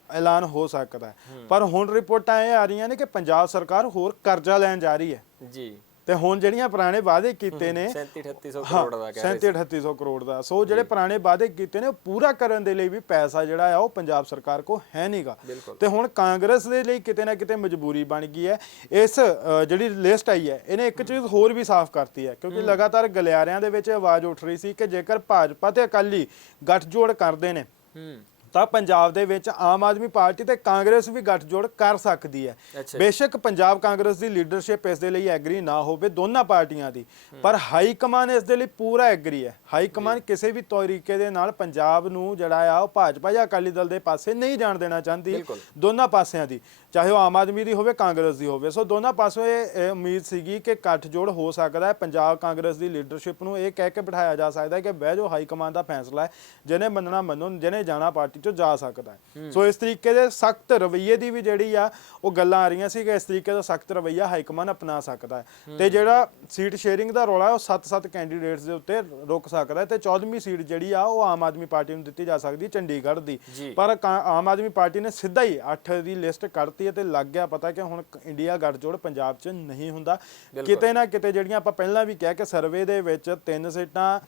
ਐਲਾਨ ਹੋ ਸਕਦਾ ਹੈ। ਪਰ ਹੁਣ ਰਿਪੋਰਟਾਂ ਇਹ ਆ ਰਹੀਆਂ ਨੇ ਕਿ ਪੰਜਾਬ ਸਰਕਾਰ ਹੋਰ ਕਰਜ਼ਾ ਲੈਣ ਜਾ ਰਹੀ ਹੈ। ਜੀ। ਤੇ ਹੁਣ ਜਿਹੜੀਆਂ ਪੁਰਾਣੇ ਵਾਅਦੇ ਕੀਤੇ ਨੇ 37 3800 ਹਾਂ ਕਰੋੜ ਦਾ ਕਹਿ ਰਹੇ 37 3800 ਕਰੋੜ ਦਾ। ਸੋ ਜਿਹੜੇ ਪੁਰਾਣੇ ਵਾਅਦੇ ਕੀਤੇ ਨੇ ਉਹ ਪੂਰਾ ਕਰਨ ਦੇ ਲਈ ਵੀ ਪੈਸਾ ਜਿਹੜਾ ਆ ਉਹ ਪੰਜਾਬ ਸਰਕਾਰ ਕੋ ਹੈ ਨਹੀਂਗਾ। ਤੇ ਹੁਣ ਕਾਂਗਰਸ ਦੇ ਲਈ ਕਿਤੇ ਨਾ ਕਿਤੇ ਮਜਬੂਰੀ ਬਣ ਗਈ ਹੈ। ਇਸ ਜਿਹੜੀ ਲਿਸਟ ਆਈ ਹੈ ਇਹਨੇ ਇੱਕ ਚੀਜ਼ ਹੋਰ ਵੀ ਸਾਫ਼ ਕਰਤੀ ਹੈ ਕਿਉਂਕਿ ਲਗਾਤਾਰ ਗਲਿਆਰਿਆਂ ਦੇ ਵਿੱਚ ਆਵਾਜ਼ ਉੱਠ ਰਹੀ ਸੀ ਕਿ ਜੇਕਰ ਭਾਜਪਾ ਤੇ ਅਕਾਲੀ ਗੱਠਜੋੜ ਕਰਦੇ ਨੇ ਹੂੰ। ਤਾਂ ਪੰਜਾਬ ਦੇ ਵਿੱਚ ਆਮ ਆਦਮੀ ਪਾਰਟੀ ਤੇ ਕਾਂਗਰਸ ਵੀ ਗੱਠਜੋੜ ਕਰ ਸਕਦੀ ਹੈ। ਬੇਸ਼ੱਕ ਪੰਜਾਬ ਕਾਂਗਰਸ ਦੀ ਲੀਡਰਸ਼ਿਪ ਇਸ ਦੇ ਲਈ ਐਗਰੀ ਨਾ ਹੋਵੇ ਦੋਨਾਂ ਪਾਰਟੀਆਂ ਦੀ ਪਰ ਹਾਈ ਕਮਾਨ ਇਸ ਦੇ ਲਈ ਪੂਰਾ ਐਗਰੀ ਹੈ। ਹਾਈ ਕਮਾਨ ਕਿਸੇ ਵੀ ਤਰੀਕੇ ਦੇ ਨਾਲ ਪੰਜਾਬ ਨੂੰ ਜਿਹੜਾ ਆ ਉਹ ਭਾਜਪਾ ਜਾਂ ਅਕਾਲੀ ਦਲ ਦੇ ਪਾਸੇ ਨਹੀਂ ਜਾਣ ਦੇਣਾ ਚਾਹੁੰਦੀ। ਦੋਨਾਂ ਪਾਸਿਆਂ ਦੀ ਚਾਹੇ ਉਹ ਆਮ ਆਦਮੀ ਦੀ ਹੋਵੇ ਕਾਂਗਰਸ ਦੀ ਹੋਵੇ। ਸੋ ਦੋਨਾਂ ਪਾਸੋਂ ਉਮੀਦ ਸੀਗੀ ਕਿ ਗੱਠਜੋੜ ਹੋ ਸਕਦਾ ਹੈ। ਪੰਜਾਬ ਕਾਂਗਰਸ ਦੀ ਲੀਡਰਸ਼ਿਪ ਨੂੰ ਇਹ ਕਹਿ ਕੇ ਬਿਠਾਇਆ ਜਾ ਸਕਦਾ ਹੈ ਕਿ ਬਹਿ ਜਾਓ ਹਾਈ ਕਮਾਨ ਦਾ ਫੈਸਲਾ ਹੈ। ਜਿਹਨੇ ਮੰਨਣਾ ਮੰਨੋ ਜਿਹਨੇ ਜਾਣਾ ਪਾਰਟੀ ਚੋਂ ਜਾ ਸਕਦਾ ਹੈ। ਸੋ ਇਸ ਤਰੀਕੇ ਦੇ ਸਖਤ ਰਵੱਈਏ ਦੀ ਵੀ ਜਿਹੜੀ ਆ ਉਹ ਗੱਲਾਂ ਆ ਰਹੀਆਂ ਸੀ ਕਿ ਇਸ ਤਰੀਕੇ ਦਾ ਸਖਤ ਰਵੱਈਆ ਹਾਈ ਕਮਾਨ ਅਪਣਾ ਸਕਦਾ ਹੈ। ਤੇ ਜਿਹੜਾ ਸੀਟ ਸ਼ੇਅਰਿੰਗ ਦਾ ਰੌਲਾ ਉਹ 7-7 ਕੈਂਡੀਡੇਟਸ ਦੇ ਉੱਤੇ ਰੁਕ ਸਕਦਾ ਹੈ ਤੇ 14ਵੀਂ ਸੀਟ ਜਿਹੜੀ ਆ ਉਹ ਆਮ ਆਦਮੀ ਪਾਰਟੀ ਨੂੰ ਦਿੱਤੀ ਜਾ ਸਕਦੀ ਹੈ ਚੰਡੀਗੜ੍ਹ ਦੀ। ਪਰ ਆਮ ਆਦਮੀ ਪਾਰਟੀ ਨੇ ਸਿੱਧਾ ਹੀ 8 ਦੀ ਲਿਸਟ ਕੱਢਤੀ ਤੇ ਲੱਗ ਗਿਆ ਪਤਾ ਕਿ ਹੁਣ ਇੰਡੀਆ ਗੱਠਜੋੜ ਪੰਜਾਬ 'ਚ ਨਹੀਂ ਹੁੰਦਾ। ਕਿਤੇ ਨਾ ਕਿਤੇ ਜਿਹੜੀਆਂ ਆਪਾਂ ਪਹਿਲਾਂ ਵੀ ਕਿਹਾ ਕਿ ਸਰਵੇ ਦੇ ਵਿੱਚ ਤਿੰਨ ਸੀਟਾਂ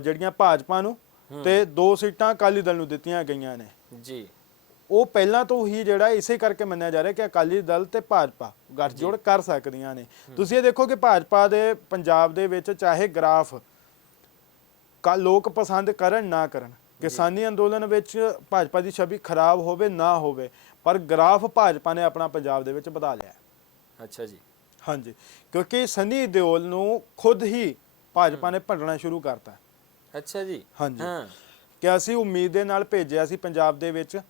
ਜਿਹੜੀਆਂ ਭਾਜਪਾ ਨੂੰ ਤੇ ਦੋ ਸੀਟਾਂ ਅਕਾਲੀ ਦਲ ਨੂੰ ਦਿੱਤੀਆਂ ਗਈਆਂ ਨੇ। ਜੀ। ਉਹ ਪਹਿਲਾਂ ਤੋਂ ਹੀ ਜਿਹੜਾ ਇਸੇ ਕਰਕੇ ਮੰਨਿਆ ਜਾ ਰਿਹਾ ਕਿ ਅਕਾਲੀ ਦਲ ਤੇ ਭਾਜਪਾ ਗੱਠਜੋੜ ਕਰ ਸਕਦੀਆਂ ਨੇ। ਤੁਸੀਂ ਇਹ ਦੇਖੋ ਕਿ ਭਾਜਪਾ ਦੇ ਪੰਜਾਬ ਦੇ ਵਿੱਚ ਚਾਹੇ ਗ੍ਰਾਫ ਕਾ ਲੋਕ ਪਸੰਦ ਕਰਨ ਨਾ ਕਰਨ ਕਿਸਾਨੀ ਅੰਦੋਲਨ ਵਿੱਚ ਭਾਜਪਾ ਦੀ ਛਵੀ ਖਰਾਬ ਹੋਵੇ ਨਾ ਹੋਵੇ ਪਰ ਗ੍ਰਾਫ ਭਾਜਪਾ ਨੇ ਆਪਣਾ ਪੰਜਾਬ ਦੇ ਵਿੱਚ ਵਧਾ ਲਿਆ। ਅੱਛਾ ਜੀ। ਹਾਂਜੀ। ਕਿਉਂਕਿ ਸਨੀ ਦਿਓਲ ਨੂੰ ਖੁਦ ਹੀ ਭਾਜਪਾ ਨੇ ਭੰਡਣਾ ਸ਼ੁਰੂ ਕਰਤਾ। ਅੱਛਾ ਜੀ। ਹਾਂਜੀ। ਹਾਂ। ਕਿ ਅਸੀਂ ਉਮੀਦ ਦੇ ਨਾਲ ਭੇਜਿਆ ਸੀ ਪੰਜਾਬ ਦੇ ਵਿੱਚ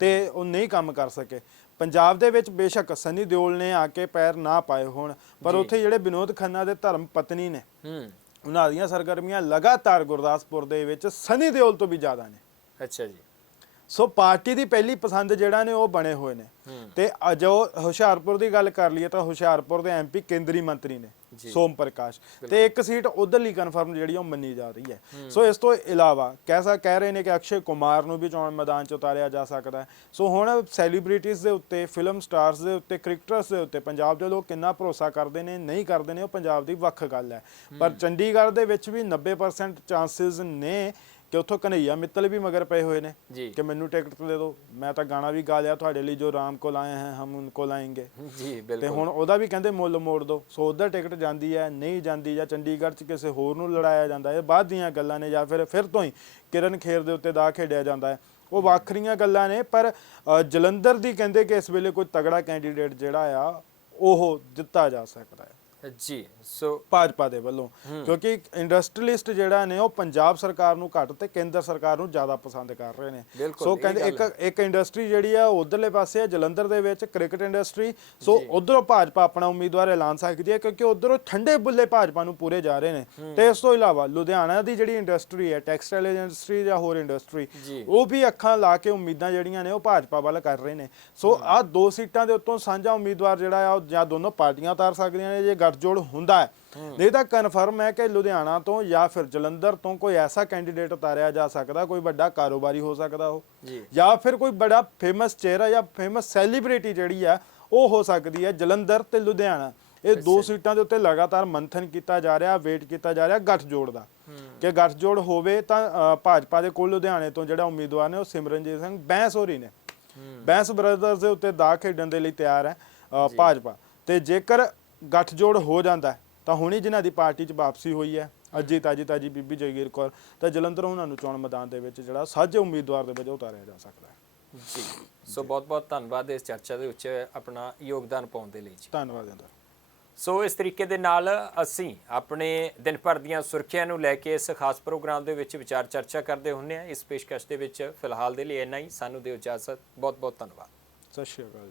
ਤੇ ਉਹ ਨਹੀਂ ਕੰਮ ਕਰ ਸਕੇ। ਪੰਜਾਬ ਦੇ ਵਿੱਚ ਬੇਸ਼ੱਕ ਸਨੀ ਦਿਓਲ ਨੇ ਆ ਕੇ ਪੈਰ ਨਾ ਪਾਏ ਹੋਣ ਪਰ। ਉੱਥੇ ਜਿਹੜੇ ਵਿਨੋਦ ਖੰਨਾ ਦੇ ਧਰਮ ਪਤਨੀ ਨੇ ਹੂੰ। ਉਹਨਾਂ ਦੀਆਂ ਸਰਗਰਮੀਆਂ ਲਗਾਤਾਰ ਗੁਰਦਾਸਪੁਰ ਦੇ ਵਿੱਚ ਸਨੀ ਦਿਓਲ ਤੋਂ ਵੀ ਜ਼ਿਆਦਾ ਨੇ। ਅੱਛਾ ਜੀ। ਸੋ ਪਾਰਟੀ ਦੀ ਪਹਿਲੀ ਪਸੰਦ ਜਿਹੜਾ ਨੇ ਉਹ ਬਣੇ ਹੋਏ ਨੇ। ਤੇ ਜੋ ਹੁਸ਼ਿਆਰਪੁਰ ਦੀ ਗੱਲ ਕਰ ਲਈਏ ਤਾਂ ਹੁਸ਼ਿਆਰਪੁਰ ਦੇ ਐਮਪੀ ਕੇਂਦਰੀ ਮੰਤਰੀ ਨੇ। ਸੋਮ ਪ੍ਰਕਾਸ਼। ਤੇ ਇੱਕ ਸੀਟ ਉਧਰਲੀ ਕਨਫਰਮ ਜਿਹੜੀ ਉਹ ਮੰਨੀ ਜਾ ਰਹੀ ਹੈ। ਸੋ ਇਸ ਤੋਂ ਇਲਾਵਾ ਕੈਸਾ ਕਹਿ ਰਹੇ ਨੇ ਕਿ ਅਕਸ਼ੇ ਕੁਮਾਰ ਨੂੰ ਵੀ ਚੋਣ ਮੈਦਾਨ 'ਚ ਉਤਾਰਿਆ ਜਾ ਸਕਦਾ ਹੈ। ਸੋ ਹੁਣ ਸੈਲੀਬ੍ਰਿਟੀਜ਼ ਦੇ ਉੱਤੇ ਫਿਲਮ ਸਟਾਰਸ ਦੇ ਉੱਤੇ ਕ੍ਰਿਕਟਰਸ ਦੇ ਉੱਤੇ ਪੰਜਾਬ ਦੇ ਲੋਕ ਕਿੰਨਾ ਭਰੋਸਾ ਕਰਦੇ ਨੇ ਨਹੀਂ ਕਰਦੇ ਨੇ ਉਹ ਪੰਜਾਬ ਦੀ ਵੱਖ ਗੱਲ ਹੈ। ਪਰ ਚੰਡੀਗੜ੍ਹ ਦੇ ਵਿੱਚ ਵੀ 90% ਚਾਂਸਸ ਨੇ। ਕਿ ਉੱਥੋਂ ਕਨਈਆ ਮਿੱਤਲ ਵੀ ਮਗਰ ਪਏ ਹੋਏ ਨੇ ਜੀ। ਕਿ ਮੈਨੂੰ ਟਿਕਟ ਦੇ ਦਿਓ ਮੈਂ ਤਾਂ ਗਾਣਾ ਵੀ ਗਾ ਲਿਆ ਤੁਹਾਡੇ ਲਈ ਜੋ ਰਾਮ ਕੋਲ ਆਏ ਹਨ ਹਮ ਉਨਕੋ ਲਾਏਂਗੇ ਜੀ ਤੇ ਬਿਲਕੁਲ ਹੁਣ ਉਹਦਾ ਵੀ ਕਹਿੰਦੇ ਮੁੱਲ ਮੋੜ ਦੋ ਸੋ ਉਧਰ ਟਿਕਟ ਜਾਂਦੀ ਹੈ ਨਹੀਂ ਜਾਂਦੀ ਜਾਂ ਚੰਡੀਗੜ੍ਹ 'ਚ ਕਿਸੇ ਹੋਰ ਨੂੰ ਲੜਾਇਆ ਜਾਂਦਾ ਹੈ ਬਾਅਦ ਦੀਆਂ ਗੱਲਾਂ ਨੇ ਜਾਂ ਫਿਰ ਫਿਰ ਤੋਂ ਹੀ ਕਿਰਨ ਖੇਰ ਦੇ ਉੱਤੇ ਦਾ ਖੇਡਿਆ ਜਾਂਦਾ ਹੈ। ਉਹ ਵੱਖਰੀਆਂ ਗੱਲਾਂ ਨੇ ਪਰ ਜਲੰਧਰ ਦੀ ਕਹਿੰਦੇ ਕਿ ਇਸ ਵੇਲੇ ਕੋਈ ਤਗੜਾ ਕੈਂਡੀਡੇਟ ਜਿਹੜਾ ਆ ਉਹ ਦਿੱਤਾ ਜਾ ਸਕਦਾ ਹੈ। ਜੀ ਸੋ ਭਾਜਪਾ ਦੇ ਵੱਲੋਂ। ਕਿਉਂਕਿ ਇੰਡਸਟਰੀਲਿਸਟ ਜਿਹੜਾ ਨੇ ਉਹ ਪੰਜਾਬ ਸਰਕਾਰ ਨੂੰ ਘੱਟ ਤੇ ਕੇਂਦਰ ਸਰਕਾਰ ਨੂੰ ਜ਼ਿਆਦਾ ਪਸੰਦ ਕਰ ਰਹੇ ਨੇ। ਸੋ ਕਹਿੰਦੇ ਇੱਕ ਇੱਕ ਇੰਡਸਟਰੀ ਜਿਹੜੀ ਆ ਉਧਰਲੇ ਪਾਸੇ ਆ ਜਲੰਧਰ ਦੇ ਵਿੱਚ ਕ੍ਰਿਕਟ ਇੰਡਸਟਰੀ। ਸੋ ਉਧਰੋਂ ਭਾਜਪਾ ਆਪਣਾ ਉਮੀਦਵਾਰ ਐਲਾਨ ਸਕਦੀ ਹੈ ਕਿਉਂਕਿ ਉਧਰੋਂ ਠੰਡੇ ਬੁੱਲੇ ਭਾਜਪਾ ਨੂੰ ਪੂਰੇ ਜਾ ਰਹੇ ਨੇ। ਤੇ ਇਸ ਤੋਂ ਇਲਾਵਾ ਲੁਧਿਆਣਾ ਦੀ ਜਿਹੜੀ ਇੰਡਸਟਰੀ ਹੈ ਟੈਕਸਟਾਈਲ ਇੰਡਸਟਰੀ ਜਾਂ ਹੋਰ ਇੰਡਸਟਰੀ। ਉਹ ਵੀ ਅੱਖਾਂ ਲਾ ਕੇ ਉਮੀਦਾਂ ਜਿਹੜੀਆਂ ਨੇ ਉਹ ਭਾਜਪਾ ਵੱਲ ਕਰ ਰਹੇ ਨੇ। ਸੋ ਆਹ ਦੋ ਸੀਟਾਂ ਦੇ ਉੱਤੋਂ ਸਾਂਝਾ ਉਮੀਦਵਾਰ ਜਿਹੜਾ ਆ ਉਹ ਜਾਂ ਦੋਨੋਂ ਪਾਰਟੀਆਂ ਉਤਾਰ ਸਕਦੀਆਂ ਨੇ ਜੇ ਗੱਠਜੋੜ ਹੁੰਦਾ ਹੈ। ਨਹੀਂ ਤਾਂ ਕਨਫਰਮ ਹੈ ਕਿ ਲੁਧਿਆਣਾ ਤੋਂ ਜਾਂ ਫਿਰ ਜਲੰਧਰ ਤੋਂ ਕੋਈ ਐਸਾ ਕੈਂਡੀਡੇਟ ਉਤਾਰਿਆ ਜਾ ਸਕਦਾ ਕੋਈ ਵੱਡਾ ਕਾਰੋਬਾਰੀ ਹੋ ਸਕਦਾ ਉਹ। ਜੀ। ਫਿਰ ਕੋਈ ਬੜਾ ਫੇਮਸ ਚਿਹਰਾ ਜਾਂ ਫੇਮਸ ਸੈਲੀਬ੍ਰਿਟੀ ਜਿਹੜੀ ਆ ਉਹ ਹੋ ਸਕਦੀ ਹੈ ਜਲੰਧਰ ਤੇ ਲੁਧਿਆਣਾ। ਇਹ ਦੋ ਸੀਟਾਂ ਦੇ ਉੱਤੇ ਲਗਾਤਾਰ ਮੰਥਨ ਕੀਤਾ ਜਾ ਰਿਹਾ ਵੇਟ ਕੀਤਾ ਜਾ ਰਿਹਾ ਗੱਠਜੋੜ ਦਾ। ਕਿ ਗੱਠਜੋੜ ਹੋਵੇ ਤਾਂ ਭਾਜਪਾ ਦੇ ਕੋਲ ਲੁਧਿਆਣੇ ਤੋਂ ਜਿਹੜਾ ਉਮੀਦਵਾਰ ਨੇ ਉਹ ਸਿਮਰਨਜੀਤ ਸਿੰਘ ਬੈਂਸ ਹੋਰੀ ਨੇ। ਬੈਂਸ ਬ੍ਰਦਰਸ ਦੇ ਉੱਤੇ ਦਾ ਖੇਡਣ ਦੇ ਲਈ ਤਿਆਰ ਹੈ ਭਾਜਪਾ। ਤੇ ਜੇਕਰ ਗੱਠਜੋੜ ਹੋ ਜਾਂਦਾ ਤਾਂ ਹੁਣੀ ਜਿਨ੍ਹਾਂ ਦੀ ਪਾਰਟੀ 'ਚ ਵਾਪਸੀ ਹੋਈ ਹੈ ਅਜੀ ਤਾਜੀ ਤਾਜੀ ਬੀਬੀ ਜਗੀਰ ਕੌਰ ਤਾਂ ਜਲੰਧਰ ਉਹਨਾਂ ਨੂੰ ਚੋਣ ਮੈਦਾਨ ਦੇ ਵਿੱਚ ਜਿਹੜਾ ਸਾਂਝੇ ਉਮੀਦਵਾਰ ਦੇ ਵਜੋਂ ਉਤਾਰਿਆ ਜਾ ਸਕਦਾ ਹੈ। ਜੀ ਸੋ ਬਹੁਤ ਬਹੁਤ ਧੰਨਵਾਦ ਇਸ ਚਰਚਾ ਦੇ ਵਿੱਚ ਆਪਣਾ ਯੋਗਦਾਨ ਪਾਉਣ ਦੇ ਲਈ ਜੀ। ਧੰਨਵਾਦ ਇੰਦਰ। ਸੋ ਇਸ ਤਰੀਕੇ ਦੇ ਨਾਲ ਅਸੀਂ ਆਪਣੇ ਦਿਨ ਭਰ ਦੀਆਂ ਸੁਰਖੀਆਂ ਨੂੰ ਲੈ ਕੇ ਇਸ ਖਾਸ ਪ੍ਰੋਗਰਾਮ ਦੇ ਵਿੱਚ ਵਿਚਾਰ ਚਰਚਾ ਕਰਦੇ ਹੁੰਨੇ ਆ ਇਸ ਪੇਸ਼ਕਸ਼ ਦੇ ਵਿੱਚ ਫਿਲਹਾਲ ਦੇ ਲਈ ਇੰਨਾ ਹੀ। ਸਾਨੂੰ ਦਿਓ ਇਜਾਜ਼ਤ। ਬਹੁਤ ਬਹੁਤ ਧੰਨਵਾਦ। ਸਤਿ ਸ਼੍ਰੀ ਅਕਾਲ ਜੀ।